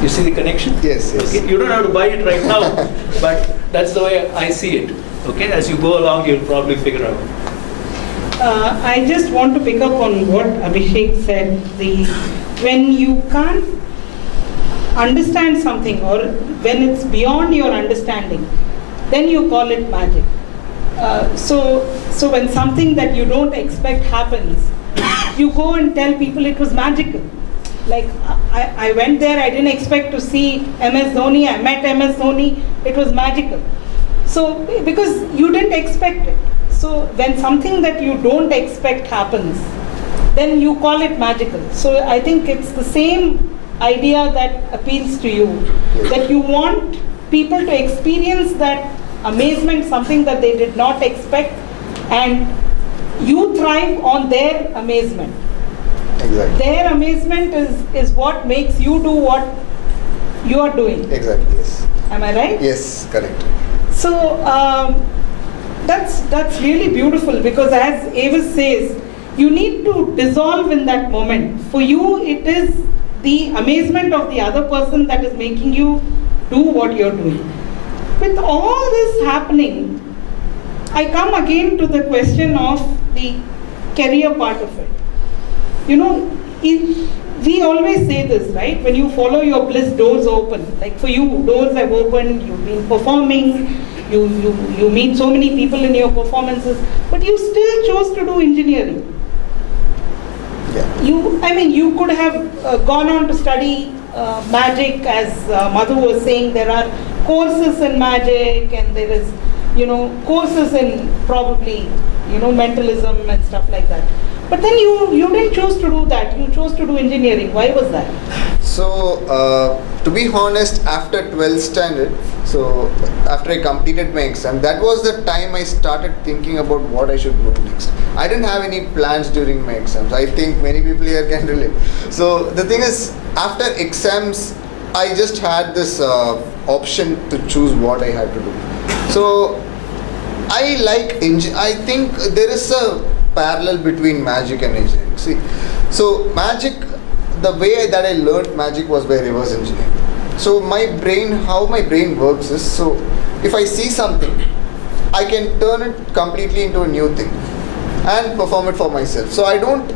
You see the connection? Yes, yes. Okay? You don't have to buy it right now, but that's the way I see it. Okay? As you go along, you'll probably figure out. I just want to pick up on what Abhishek said. When you can't understand something, or when it's beyond your understanding, then you call it magic. So when something that you don't expect happens, you go and tell people it was magical. Like I went there, I didn't expect to see MS Dhoni, I met MS Dhoni, it was magical. So because you didn't expect it. So when something that you don't expect happens, then you call it magical. So I think it's the same idea that appeals to you, that you want people to experience that amazement, something that they did not expect, and you thrive on their amazement. Exactly. Their amazement is what makes you do what you are doing. Exactly, yes. Am I right? Yes, correct. So that's really beautiful, because as Avis says, you need to dissolve in that moment. For you, it is the amazement of the other person that is making you do what you're doing. With all this happening, I come again to the question of the career part of it. You know, we always say this, right? When you follow your bliss, doors open. Like for you, doors have opened, you've been performing, you meet so many people in your performances, but you still chose to do engineering. Yeah. You could have gone on to study magic, as Madhu was saying. There are courses in magic, and there is, courses in probably, mentalism and stuff like that. But then you didn't choose to do that. You chose to do engineering. Why was that? So, to be honest, after 12th standard, so after I completed my exam, that was the time I started thinking about what I should do next. I didn't have any plans during my exams. I think many people here can relate. So the thing is, after exams, I just had this option to choose what I had to do. So I think there is a parallel between magic and engineering. See, so magic, the way that I learned magic was by reverse engineering. So how my brain works is, so if I see something, I can turn it completely into a new thing and perform it for myself. So I don't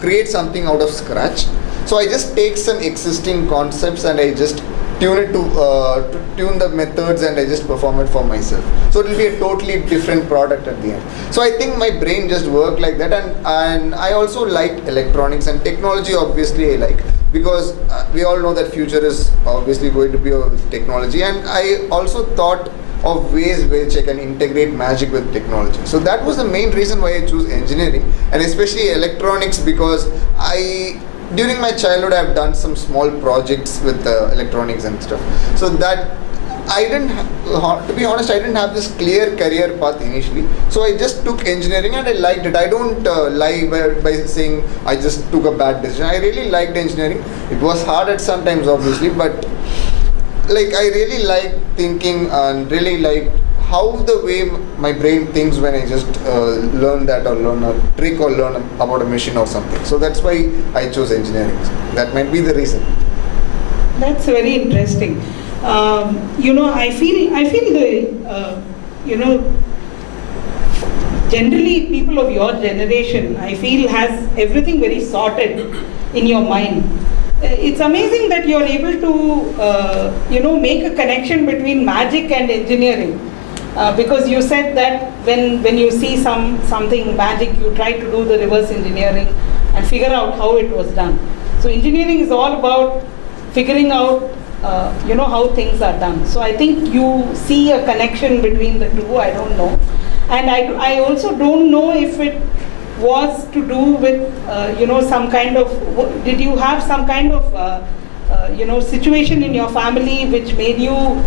create something out of scratch. So I just take some existing concepts and I just tune it to tune the methods, and I just perform it for myself. So it will be a totally different product at the end. So I think my brain just worked like that, and I also like electronics and technology. Obviously I like, because we all know that future is obviously going to be a technology, and I also thought of ways which I can integrate magic with technology. So that was the main reason why I chose engineering, and especially electronics, because during my childhood I've done some small projects with electronics and stuff. So that I didn't, to be honest, I didn't have this clear career path initially. So I just took engineering and I liked it. I don't lie by saying I just took a bad decision. I really liked engineering. It was hard at some times, obviously, but like I really liked thinking and really liked how the way my brain thinks when I just learn that or learn a trick or learn about a machine or something. So that's why I chose engineering. That might be the reason. That's very interesting. I feel the, generally people of your generation, I feel, has everything very sorted in your mind. It's amazing that you're able to, make a connection between magic and engineering. Because you said that when you see something magic, you try to do the reverse engineering and figure out how it was done. So engineering is all about figuring out how things are done. So I think you see a connection between the two. I don't know. And I also don't know if it was to do with, some kind of, did you have some kind of, situation in your family which made you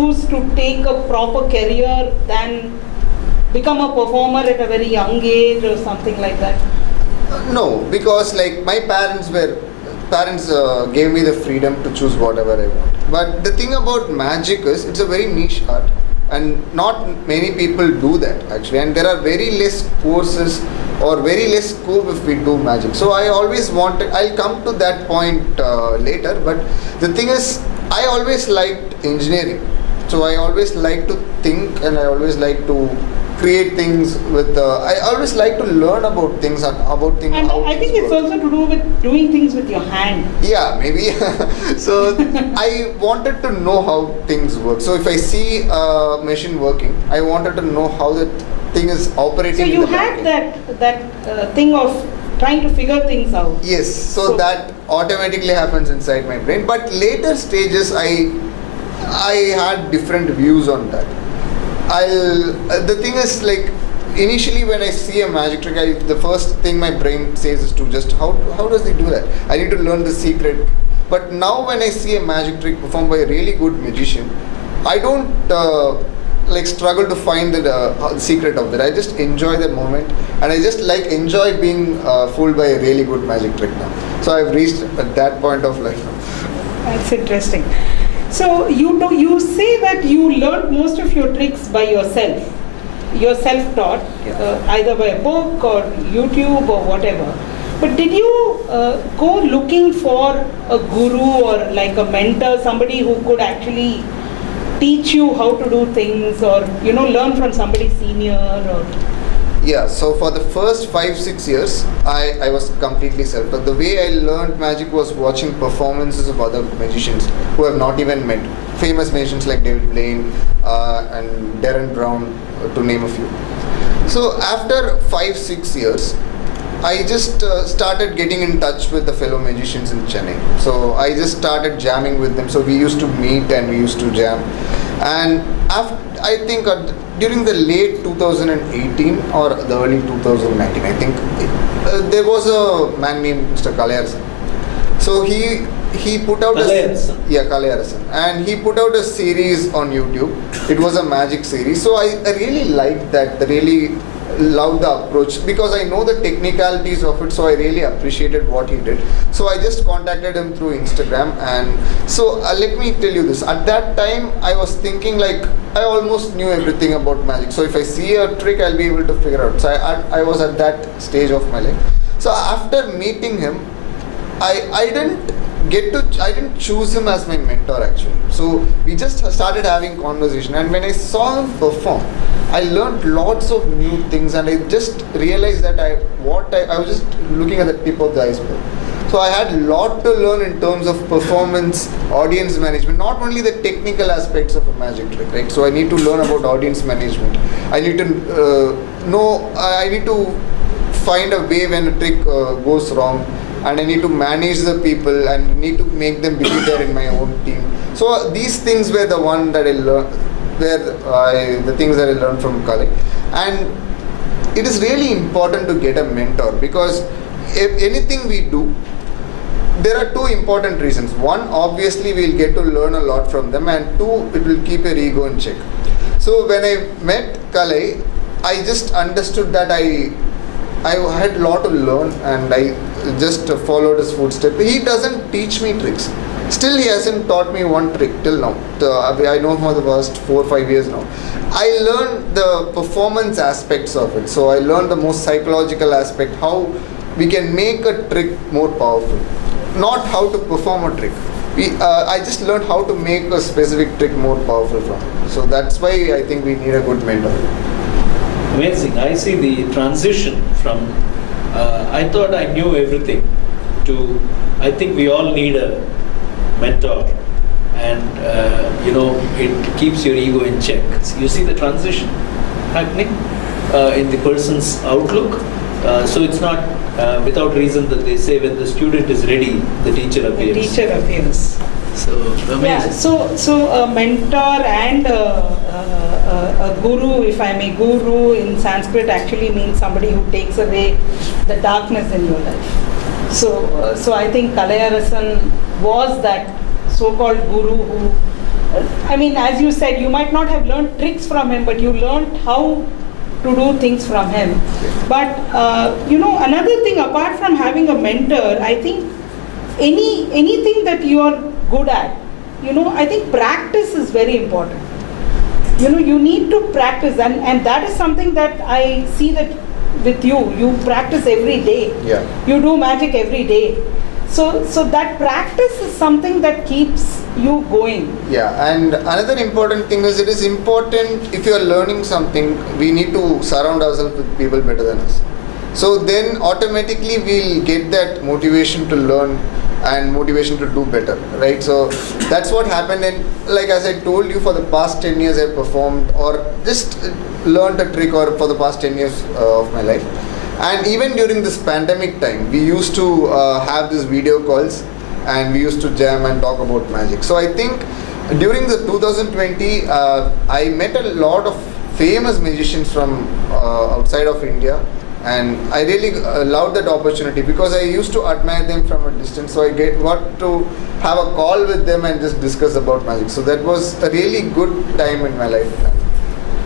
choose to take a proper career than become a performer at a very young age or something like that? No, because like my parents gave me the freedom to choose whatever I want. But the thing about magic is it's a very niche art, and not many people do that actually, and there are very less courses or very less scope if we do magic. So I always wanted, I'll come to that point later, but the thing is I always liked engineering. So I always like to think, and I always like to create things with I always like to learn about things and how I think it's work. also to do with doing things with your hand. Yeah, maybe. So I wanted to know how things work. So if I see a machine working, I wanted to know how that thing is operating. So in you the had backend. that thing of trying to figure things out. Yes, so that automatically happens inside my brain. But later stages, I had different views on that. The thing is, like, initially when I see a magic trick, the first thing my brain says is to just, how does he do that? I need to learn the secret. But now when I see a magic trick performed by a really good magician, I don't struggle to find the secret of that. I just enjoy the moment, and I just enjoy being fooled by a really good magic trick now. So I've reached at that point of life now. That's interesting. So you say that you learned most of your tricks by yourself. You're self-taught, either by a book or YouTube or whatever. But did you go looking for a guru or like a mentor, somebody who could actually teach you how to do things, or learn from somebody senior? Or yeah, so for the first 5-6 years, I was completely self-taught. The way I learned magic was watching performances of other magicians who have not even met. Famous magicians like David Blaine and Darren Brown, to name a few. So after 5-6 years, I just started getting in touch with the fellow magicians in Chennai. So I just started jamming with them. So we used to meet and we used to jam. And after, I think during the late 2018 or the early 2019, I think, there was a man named Mr. Kalayarasan. So he put out Kalayarasan. And he put out a series on YouTube. It was a magic series. So I really liked that. I really loved the approach because I know the technicalities of it, so I really appreciated what he did. So I just contacted him through Instagram, and so let me tell you this. At that time, I was thinking I almost knew everything about magic. So if I see a trick, I'll be able to figure out. So I was at that stage of my life. So after meeting him, I didn't choose him as my mentor actually. So we just started having conversation, and when I saw him perform, I learned lots of new things, and I just realized that I was just looking at the tip of the iceberg. So I had a lot to learn in terms of performance, audience management, not only the technical aspects of a magic trick, right? So I need to learn about audience management. I need to I need to find a way when a trick goes wrong, and I need to manage the people and need to make them believe they're in my own team. So these things were the one that I learned, the things that I learned from Kale. And it is really important to get a mentor, because if anything we do, there are two important reasons. One, obviously we'll get to learn a lot from them, and two, it will keep your ego in check. So when I met Kale, I just understood that I had a lot to learn, and I just followed his footsteps. He doesn't teach me tricks. Still, he hasn't taught me one trick till now. I know for the past 4 or 5 years now. I learned the performance aspects of it. So I learned the most psychological aspect, how we can make a trick more powerful, not how to perform a trick. I just learned how to make a specific trick more powerful from it. So that's why I think we need a good mentor. Amazing. I see the transition from I thought I knew everything to I think we all need a mentor, and it keeps your ego in check. So you see the transition happening in the person's outlook. So it's not without reason that they say when the student is ready, the teacher appears. The teacher appears. So amazing. Yeah, so a mentor and a guru, if I may, guru in Sanskrit actually means somebody who takes away the darkness in your life. So I think Kalayarasan was that so-called guru who, I mean, as you said, you might not have learned tricks from him, but you learned how to do things from him. But another thing apart from having a mentor, I think anything that you are good at, I think practice is very important. You need to practice, and that is something that I see that with you practice every day. Yeah. You do magic every day. So that practice is something that keeps you going. Yeah, and another important thing is, it is important, if you are learning something, we need to surround ourselves with people better than us. So then automatically we'll get that motivation to learn and motivation to do better, right? So that's what happened. And like as I told you, for the past 10 years I've performed or just learned a trick or for the past 10 years of my life. And even during this pandemic time, we used to have these video calls and we used to jam and talk about magic. So I think during the 2020, I met a lot of famous magicians from outside of India. And I really loved that opportunity because I used to admire them from a distance. So I got to have a call with them and just discuss about magic. So that was a really good time in my life.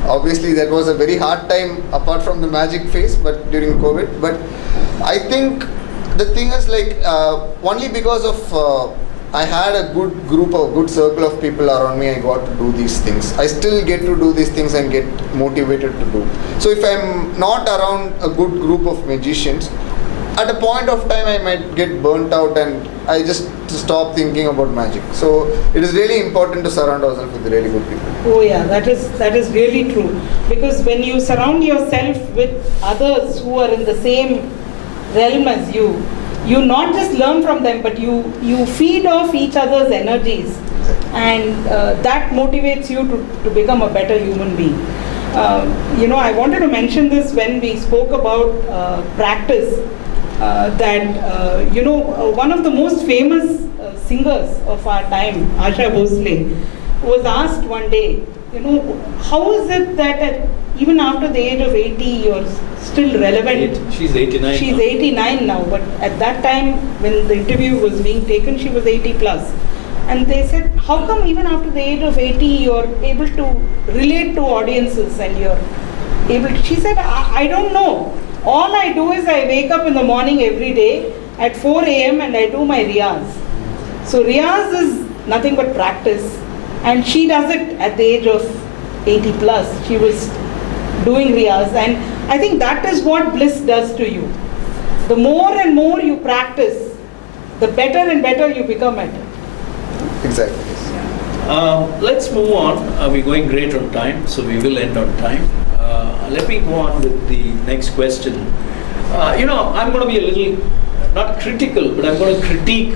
Obviously, that was a very hard time apart from the magic phase, but during COVID. But I think the thing is only because of I had a good group, a good circle of people around me, I got to do these things. I still get to do these things and get motivated to do. So if I'm not around a good group of magicians, at a point of time I might get burnt out and I just stop thinking about magic. So it is really important to surround ourselves with really good people. Oh yeah, that is really true. Because when you surround yourself with others who are in the same realm as you not just learn from them, but you feed off each other's energies, and that motivates you to become a better human being. I wanted to mention this when we spoke about practice, that one of the most famous singers of our time, Asha Bhosle, was asked one day, how is it that even after the age of 80 you're still relevant? She's 89 She's now. 89 now, but at that time when the interview was being taken, she was 80 plus. And they said, how come even after the age of 80 you're able to relate to audiences and you're able to... She said, I don't know. All I do is I wake up in the morning every day at 4 a.m. and I do my riyaz. So riyaz is nothing but practice. And she does it at the age of 80 plus. She was doing riyaz, and I think that is what Bliss does to you. The more and more you practice, the better and better you become at it. Exactly. Let's move on. We're going great on time, so we will end on time. Let me go on with the next question. I'm going to be a little, not critical, but I'm going to critique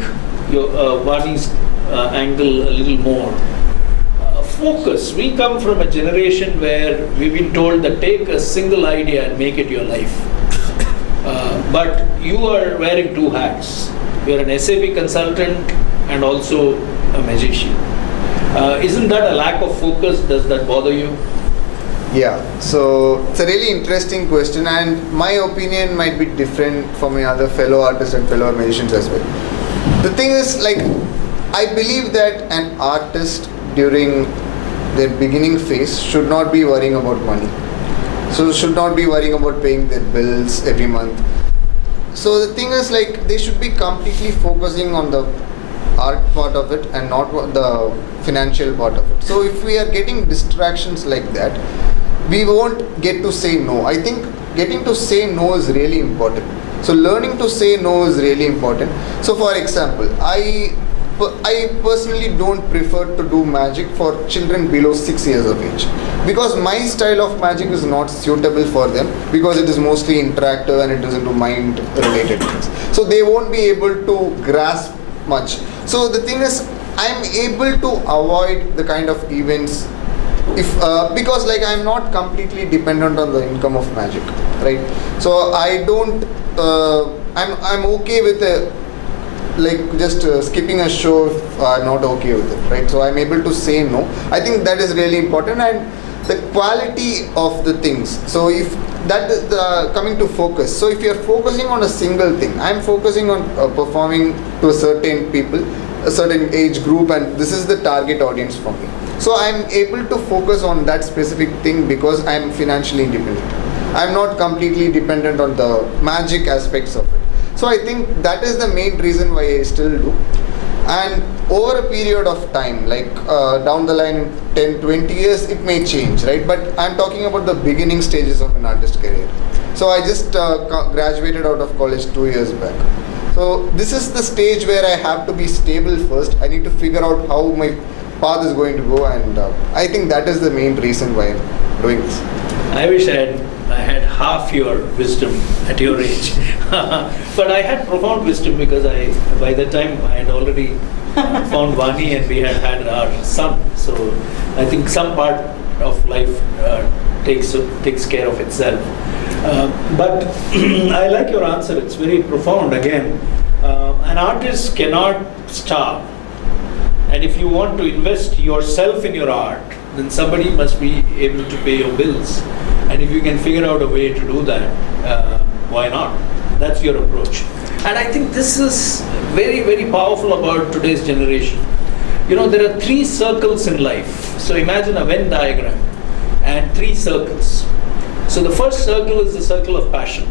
your Vaani's angle a little more. Focus. We come from a generation where we've been told that take a single idea and make it your life. But you are wearing two hats. You're an SAP consultant and also a magician. Isn't that a lack of focus? Does that bother you? Yeah, so it's a really interesting question, and my opinion might be different from my other fellow artists and fellow musicians as well. The thing is, like, I believe that an artist during their beginning phase should not be worrying about money. So should not be worrying about paying their bills every month. So the thing is, like, they should be completely focusing on the art part of it and not the financial part of it. So if we are getting distractions like that, we won't get to say no. I think getting to say no is really important. So learning to say no is really important. So for example, I personally don't prefer to do magic for children below 6 years of age, because my style of magic is not suitable for them, because it is mostly interactive and it is into mind related things. So they won't be able to grasp much. So the thing is, I'm able to avoid the kind of events if because like I'm not completely dependent on the income of magic, right? So I don't I'm okay with like just skipping a show if I'm not okay with it, right? So I'm able to say no. I think that is really important, and the quality of the things. So if that is coming to focus. So if you're focusing on a single thing, I'm focusing on performing to a certain people, a certain age group, and this is the target audience for me. So I'm able to focus on that specific thing because I'm financially independent. I'm not completely dependent on the magic aspects of it. So I think that is the main reason why I still do. And over a period of time, like down the line in 10, 20 years, it may change, right? But I'm talking about the beginning stages of an artist career. So I just graduated out of college 2 years back. So this is the stage where I have to be stable first. I need to figure out how my path is going to go, and I think that is the main reason why I'm doing this. I wish I had half your wisdom at your age. But I had profound wisdom because by the time I had already found Vaani and we had our son. So I think some part of life takes care of itself. But I like your answer. It's very profound. Again, an artist cannot starve. And if you want to invest yourself in your art, then somebody must be able to pay your bills. And if you can figure out a way to do that, why not? That's your approach. And I think this is very, very powerful about today's generation. You know, there are 3 circles in life. So imagine a Venn diagram and 3 circles. So the first circle is the circle of passion.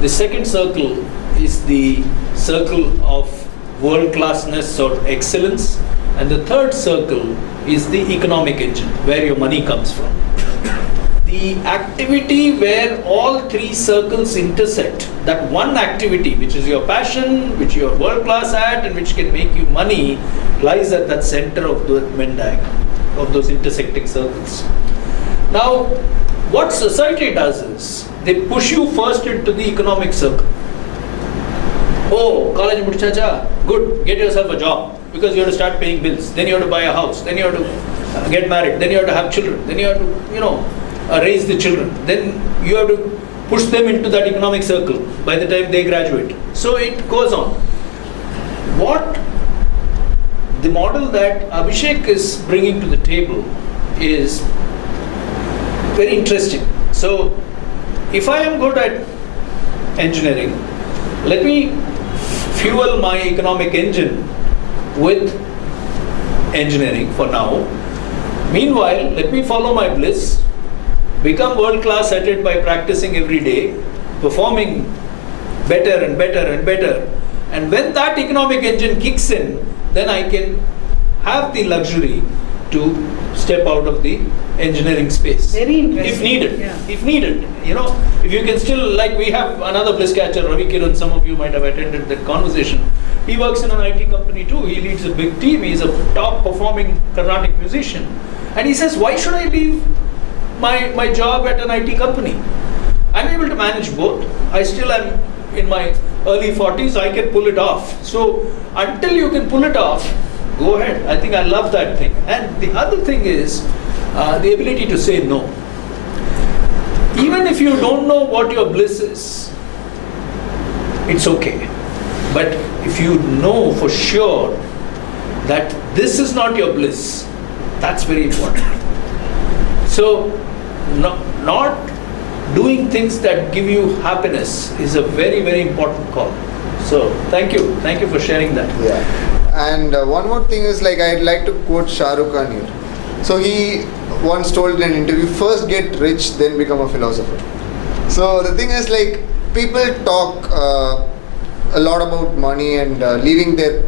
The second circle is the circle of world-classness or excellence. And the third circle is the economic engine, where your money comes from. The activity where all 3 circles intersect, that one activity which is your passion, which you are world-class at and which can make you money, lies at that center of the Venn diagram, of those intersecting circles. Now, what society does is, they push you first into the economic circle. Oh, college mudichacha, good, get yourself a job, because you have to start paying bills, then you have to buy a house, then you have to get married, then you have to have children, then you have to, raise the children, then you have to push them into that economic circle by the time they graduate. So it goes on. What the model that Abishek is bringing to the table is very interesting. So if I am good at engineering, let me fuel my economic engine with engineering for now. Meanwhile, let me follow my bliss, become world class at it by practicing every day, performing better and better and better. And when that economic engine kicks in, then I can have the luxury to step out of the engineering space. Very interesting. If needed. Yeah. If needed. If you can still, like we have another Bliss Catcher, Ravi Kiran, some of you might have attended that conversation. He works in an IT company too. He leads a big team. He's a top performing Carnatic musician. And he says, why should I leave my job at an IT company? I'm able to manage both. I still am in my early 40s. I can pull it off. So until you can pull it off, go ahead. I think I love that thing. And the other thing is the ability to say no. Even if you don't know what your bliss is, it's okay. But if you know for sure that This is not your bliss. That's very important. So, not doing things that give you happiness is a very, very important call. So, thank you for sharing that. Yeah. And one more thing is, like, I'd like to quote Shah Rukh Khan here. So he once told in an interview, first get rich, then become a philosopher. So the thing is, like, people talk a lot about money and leaving their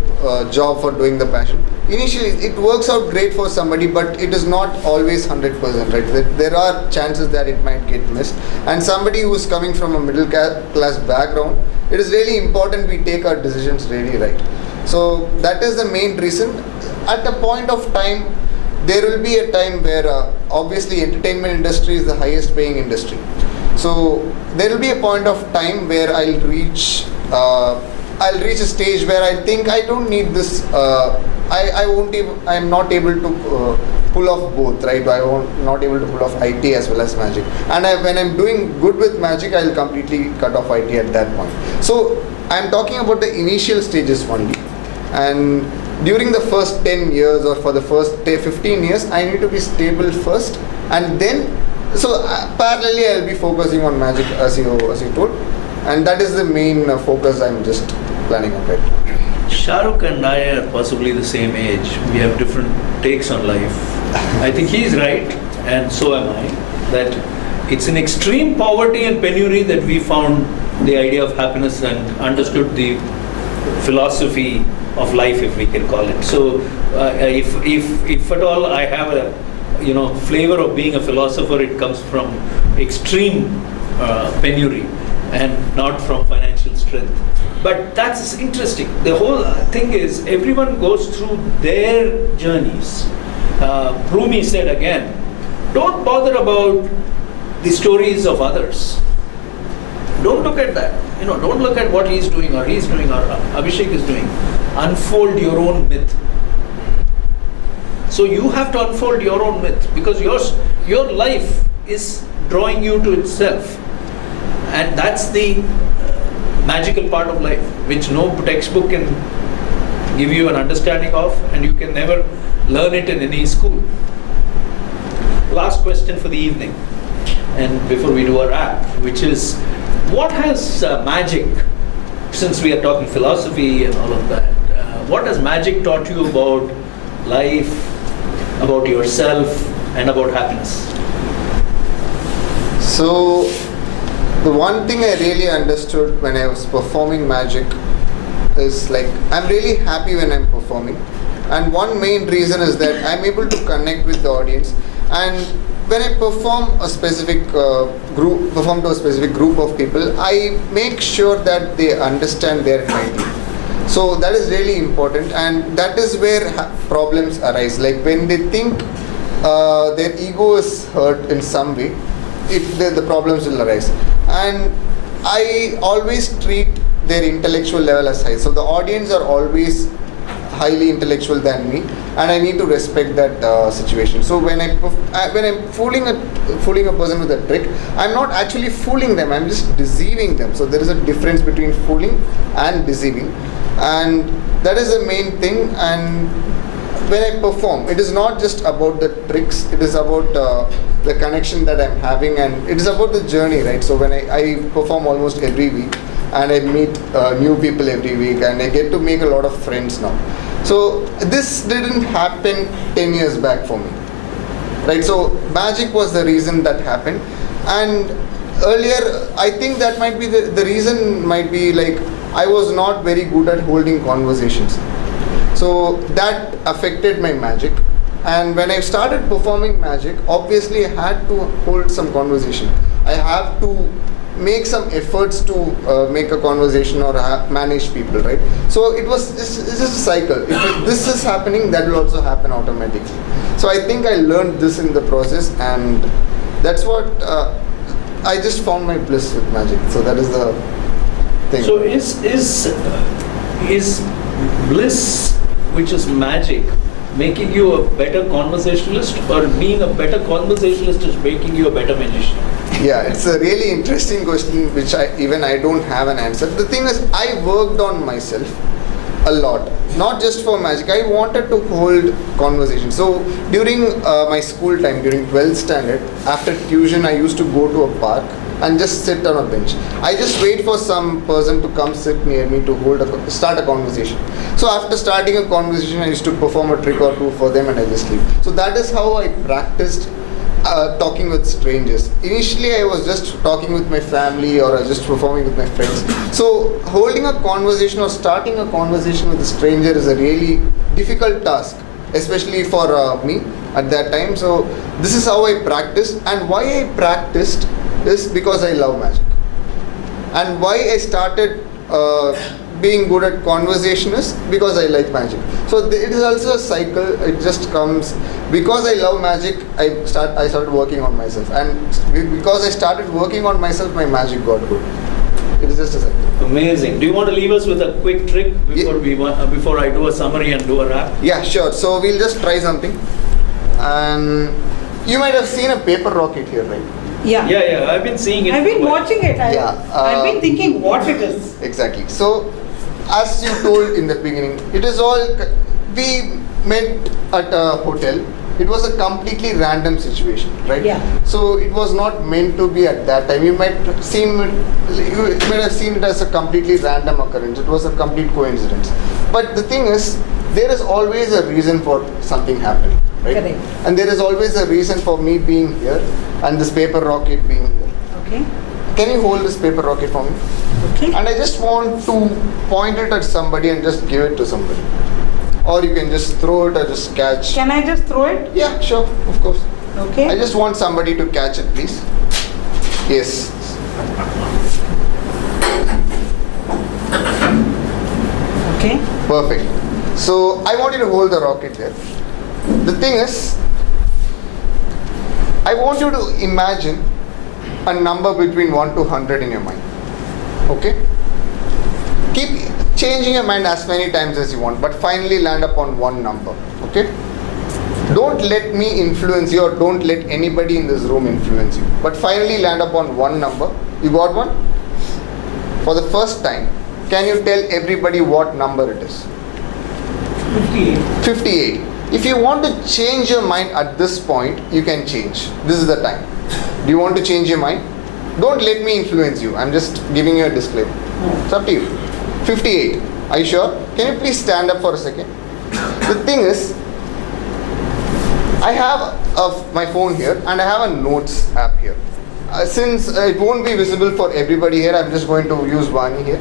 job for doing the passion. Initially, it works out great for somebody, but it is not always 100%, right? There are chances that it might get missed. And somebody who is coming from a middle class background, it is really important we take our decisions really right. So that is the main reason. At a point of time, there will be a time where obviously entertainment industry is the highest paying industry. So there will be a point of time where I'll reach a stage where I think I don't need this. I'm not able to pull off both, right? Not able to pull off IT as well as magic. And when I'm doing good with magic, I'll completely cut off IT at that point. So I'm talking about the initial stages only. And during the first 10 years or for the first 15 years, I need to be stable first, and then, so parallelly I'll be focusing on magic as you told, and that is the main focus I'm just planning on right now. Shah Rukh and I are possibly the same age. We have different takes on life. I think he's right, and so am I, that it's in extreme poverty and penury that we found the idea of happiness and understood the philosophy of life, if we can call it. So if at all I have a flavor of being a philosopher, it comes from extreme penury and not from financial strength. But that's interesting. The whole thing is, everyone goes through their journeys. Rumi said again, don't bother about the stories of others. Don't look at that. Don't look at what he's doing or Abishek is doing. Unfold your own myth. So you have to unfold your own myth, because your life is drawing you to itself. And that's the magical part of life, which no textbook can give you an understanding of, and you can never learn it in any school. Last question for the evening, and before we do our wrap, which is, what has magic, since we are talking philosophy and all of that, what has magic taught you about life, about yourself, and about happiness? So the one thing I really understood when I was performing magic is, like, I'm really happy when I'm performing, and one main reason is that I'm able to connect with the audience. And when I perform to a specific group of people, I make sure that they understand their title. So that is really important, and that is where problems arise. Like when they think their ego is hurt in some way, the problems will arise. And I always treat their intellectual level as high. So the audience are always highly intellectual than me, and I need to respect that situation. So when I'm fooling a person with a trick, I'm not actually fooling them, I'm just deceiving them. So there is a difference between fooling and deceiving, and that is the main thing. And when I perform, it is not just about the tricks, it is about the connection that I'm having, and it is about the journey, right? So when I perform almost every week, and I meet new people every week, and I get to make a lot of friends now. So this didn't happen 10 years back for me, right? So magic was the reason that happened. And earlier, I think that might be the reason might be like I was not very good at holding conversations. So that affected my magic. And when I started performing magic, obviously I had to hold some conversation. I have to make some efforts to make a conversation or manage people, right? So it's just a cycle. If this is happening, that will also happen automatically. So I think I learned this in the process, and that's what I just found my bliss with magic. So that is the thing. So is bliss, which is magic, making you a better conversationalist, or being a better conversationalist is making you a better magician? Yeah, it's a really interesting question, which I don't have an answer. The thing is, I worked on myself a lot. not just for magic, I wanted to hold conversation. So during my school time, during 12th standard, after tuition, I used to go to a park and just sit on a bench. I just wait for some person to come sit near me to start a conversation. So after starting a conversation, I used to perform a trick or two for them and I just leave. So that is how I practiced talking with strangers. Initially, I was just talking with my family or I was just performing with my friends. So holding a conversation or starting a conversation with a stranger is a really difficult task, especially for me at that time. So this is how I practiced, and why I practiced is because I love magic. And why I started being good at conversation is because I like magic. So it is also a cycle. It just comes because I love magic. I started working on myself, and because I started working on myself, my magic got good. It is just a cycle. Amazing. Do you want to leave us with a quick trick before I do a summary and do a wrap? Yeah, sure. So we'll just try something, and you might have seen a paper rocket here, right? Yeah. Yeah. I've been seeing it. I've been watching it. I've been Yeah. thinking what it is. Exactly. So, as you told in the beginning, it is all, we met at a hotel. It was a completely random situation, right? Yeah. So it was not meant to be at that time. You might have seen it as a completely random occurrence. It was a complete coincidence. But the thing is, there is always a reason for something happening, right? Correct. And there is always a reason for me being here and this paper rocket being here. Okay. Can you hold this paper rocket for me? Okay. And I just want to point it at somebody and just give it to somebody. Or you can just throw it or just catch. Can I just throw it? Yeah, sure, of course. Okay. I just want somebody to catch it, please. Yes. Okay. Perfect. So I want you to hold the rocket there. The thing is, I want you to imagine a number between 1 to 100 in your mind. Okay? Keep changing your mind as many times as you want, but finally land upon one number. Okay? Don't let me influence you, or don't let anybody in this room influence you. But finally land upon one number. You got one? For the first time, can you tell everybody what number it is? 58. 58. If you want to change your mind at this point, you can change. This is the time. Do you want to change your mind? Don't let me influence you. I'm just giving you a disclaimer. It's up to you. 58. Are you sure? Can you please stand up for a second? The thing is, I have my phone here and I have a notes app here. Since it won't be visible for everybody here, I'm just going to use Vaani here.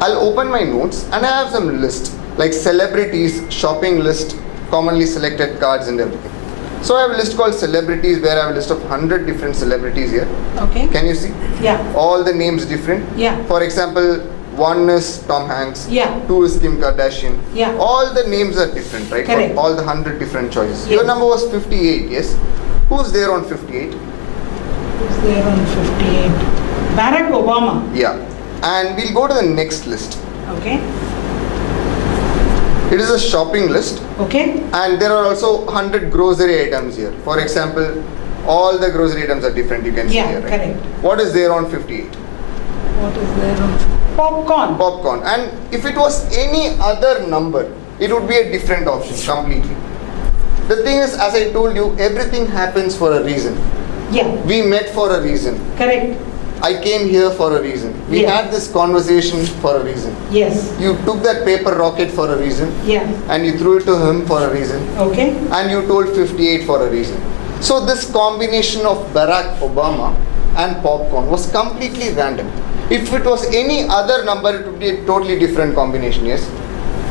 I'll open my notes and I have some list, like celebrities, shopping list, commonly selected cards and everything. So I have a list called celebrities, where I have a list of 100 different celebrities here. Okay. Can you see? Yeah. All the names different. Yeah. For example, 1 is Tom Hanks. Yeah. 2 is Kim Kardashian. Yeah. All the names are different, right? Correct. For all the 100 different choices. Yes. Your number was 58, yes? Who's there on 58? Who's there on 58? Barack Obama. Yeah. And we'll go to the next list. Okay. It is a shopping list. Okay. And there are also 100 grocery items here. For example, all the grocery items are different. You can see Yeah, here, right? correct. What is there on 58? What is there on popcorn? Popcorn. And if it was any other number, it would be a different option completely. The thing is, as I told you, everything happens for a reason. Yeah. We met for a reason. Correct. I came here for a reason. We Yes. had this conversation for a reason. Yes. You took that paper rocket for a reason. Yeah. And you threw it to him for a reason. Okay. And you told 58 for a reason. So this combination of Barack Obama and popcorn was completely random. If it was any other number, it would be a totally different combination, yes?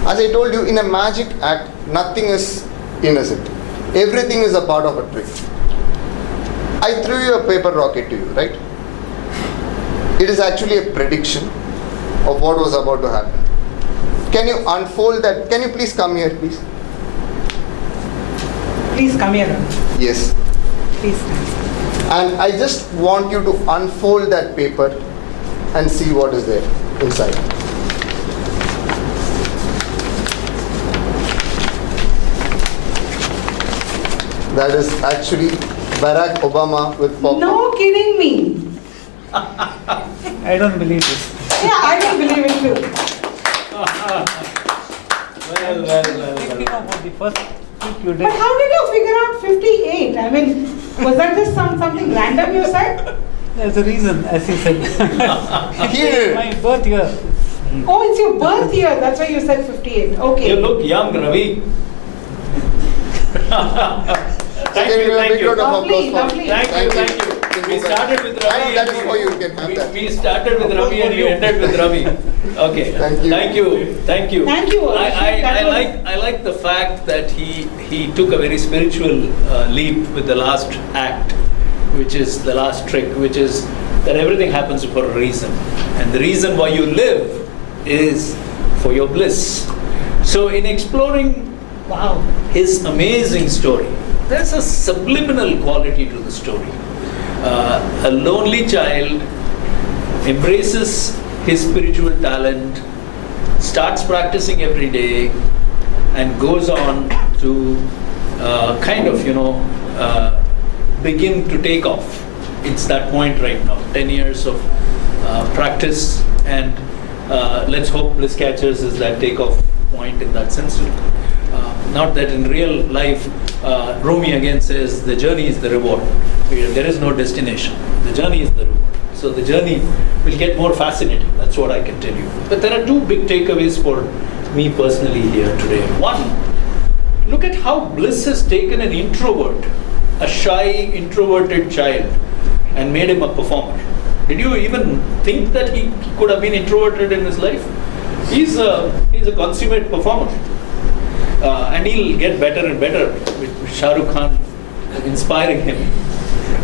As I told you, in a magic act, nothing is innocent. Everything is a part of a trick. I threw you a paper rocket to you, right? It is actually a prediction of what was about to happen. Can you unfold that? Can you please come here, please? Please come here. Yes. Please stand. And I just want you to unfold that paper and see what is there inside. That is actually Barack Obama with popcorn. No kidding me. I don't believe this. Yeah, I don't believe it too. Thinking about the first trip you But did. how did you figure out 58? I mean, was that just something random you said? There's a reason, as you said. Here. My birth year. Oh, it's your birth year. That's why you said 58. Okay. You look young, Ravi. Can we have a big round of Lovely, applause for lovely. Thank you, thank you. We started with Ravi. And that is and for you, you can have we, that. we started with Ravi and we ended with Ravi. Okay. Thank you. Thank you. Thank you. Thank you, Abhishek. That was- I like the fact that he took a very spiritual leap with the last act, which is the last trick, which is that everything happens for a reason. And the reason why you live is for your bliss. So in exploring Wow. his amazing story, there's a subliminal quality to the story. A lonely child embraces his spiritual talent, starts practicing every day, and goes on to begin to take off. It's that point right now, 10 years of practice, and let's hope Bliss Catchers is that takeoff point in that sense. Not that in real life, Rumi again says the journey is the reward. There is no destination. The journey is the reward. So the journey will get more fascinating. That's what I can tell you. But there are two big takeaways for me personally here today. One, look at how Bliss has taken an introvert, a shy, introverted child, and made him a performer. Did you even think that he could have been introverted in his life? He's a consummate performer. And he'll get better and better with Shah Rukh Khan inspiring him.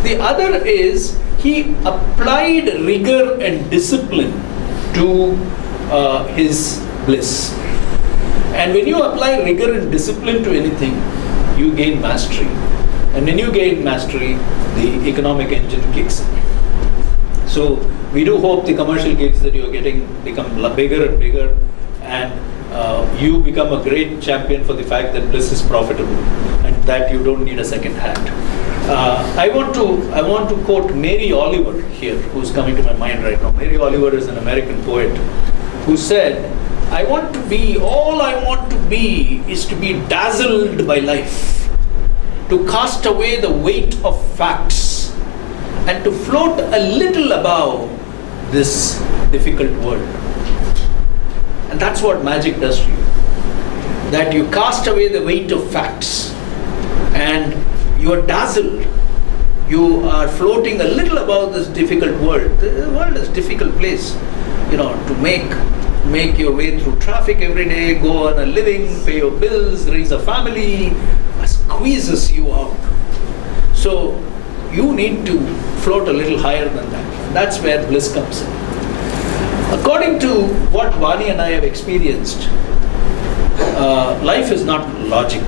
The other is he applied rigor and discipline to his bliss. And when you apply rigor and discipline to anything, you gain mastery. And when you gain mastery, the economic engine kicks in. So we do hope the commercial gigs that you're getting become bigger and bigger, and you become a great champion for the fact that bliss is profitable and that you don't need a second hand. I want to quote Mary Oliver here, who's coming to my mind right now. Mary Oliver is an American poet who said, all I want to be is to be dazzled by life, to cast away the weight of facts, and to float a little above this difficult world. And that's what magic does to you. That you cast away the weight of facts and you are dazzled. You are floating a little above this difficult world. The world is a difficult place. To make your way through traffic every day, go on a living, pay your bills, raise a family, squeezes you out. So you need to float a little higher than that. That's where bliss comes in. According to what Vaani and I have experienced, life is not logic.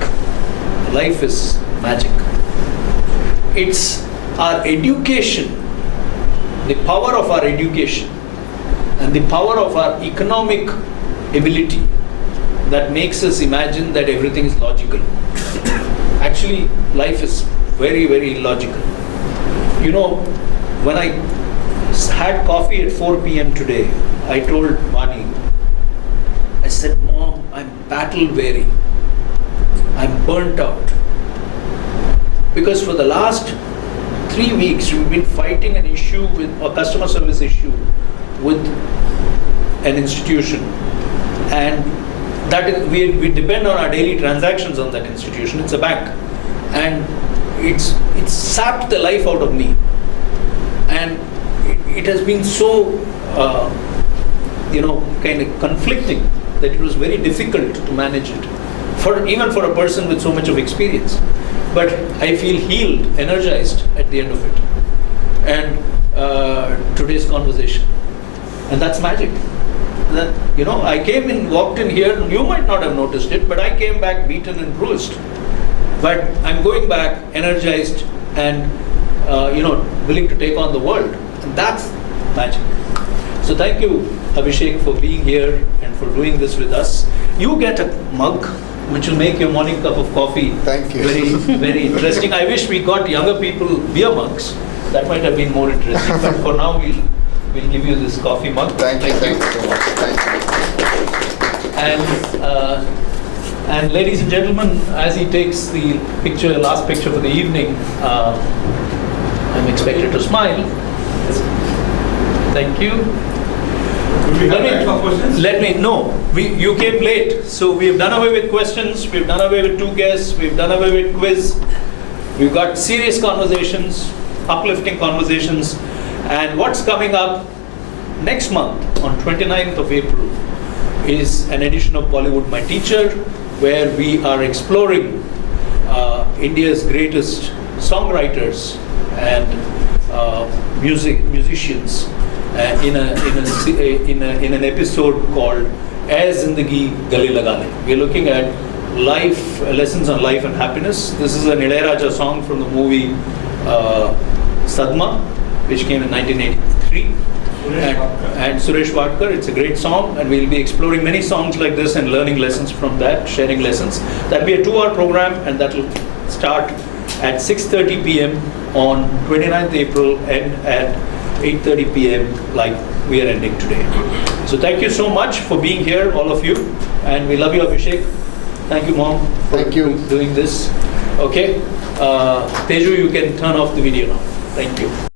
Life is magic. It's our education, the power of our education, and the power of our economic ability that makes us imagine that everything is logical. Actually, life is very, very logical. When I had coffee at 4 p.m. today, I told Vaani, I said, Mom, I'm battle weary. I'm burnt out. Because for the last 3 weeks, we've been fighting an issue a customer service issue with an institution. And we depend on our daily transactions on that institution. It's a bank. And it's sapped the life out of me. And it has been so kind of conflicting that it was very difficult to manage it, even for a person with so much of experience. But I feel healed, energized at the end of it. And today's conversation, and that's magic. That I walked in here. You might not have noticed it, but I came back beaten and bruised. But I'm going back energized and willing to take on the world. And that's magic. So thank you, Abhishek, for being here and for doing this with us. You get a mug, which will make your morning cup of coffee Thank you. very, very interesting. I wish we got younger people beer mugs. That might have been more interesting. But for now, we'll give you this coffee mug. Thank you so much. Thank you. And And ladies and gentlemen, as he takes the picture, last picture for the evening, I'm expected to smile. Thank you. Do we have time for questions? You came late, so we have done away with questions, we've done away with 2 guests, we've done away with quiz. We've got serious conversations, uplifting conversations, and what's coming up next month on 29th of April is an edition of Bollywood My Teacher, where we are exploring India's greatest songwriters and musicians in an episode called Air Zindagi Gale Lagale. We're looking at lessons on life and happiness. This is an Ilayaraja song from the movie Sadma, which came in 1983. And Suresh Vadkar. It's a great song, and we'll be exploring many songs like this and learning lessons from that, sharing lessons. That'll be a 2-hour program, and that'll start at 6:30 p.m. on 29th April and at 8:30 p.m. like we are ending today. So thank you so much for being here, all of you, and we love you, Abhishek. Thank you, Mom, for doing this. Okay, Teju, you can turn off the video now. Thank you.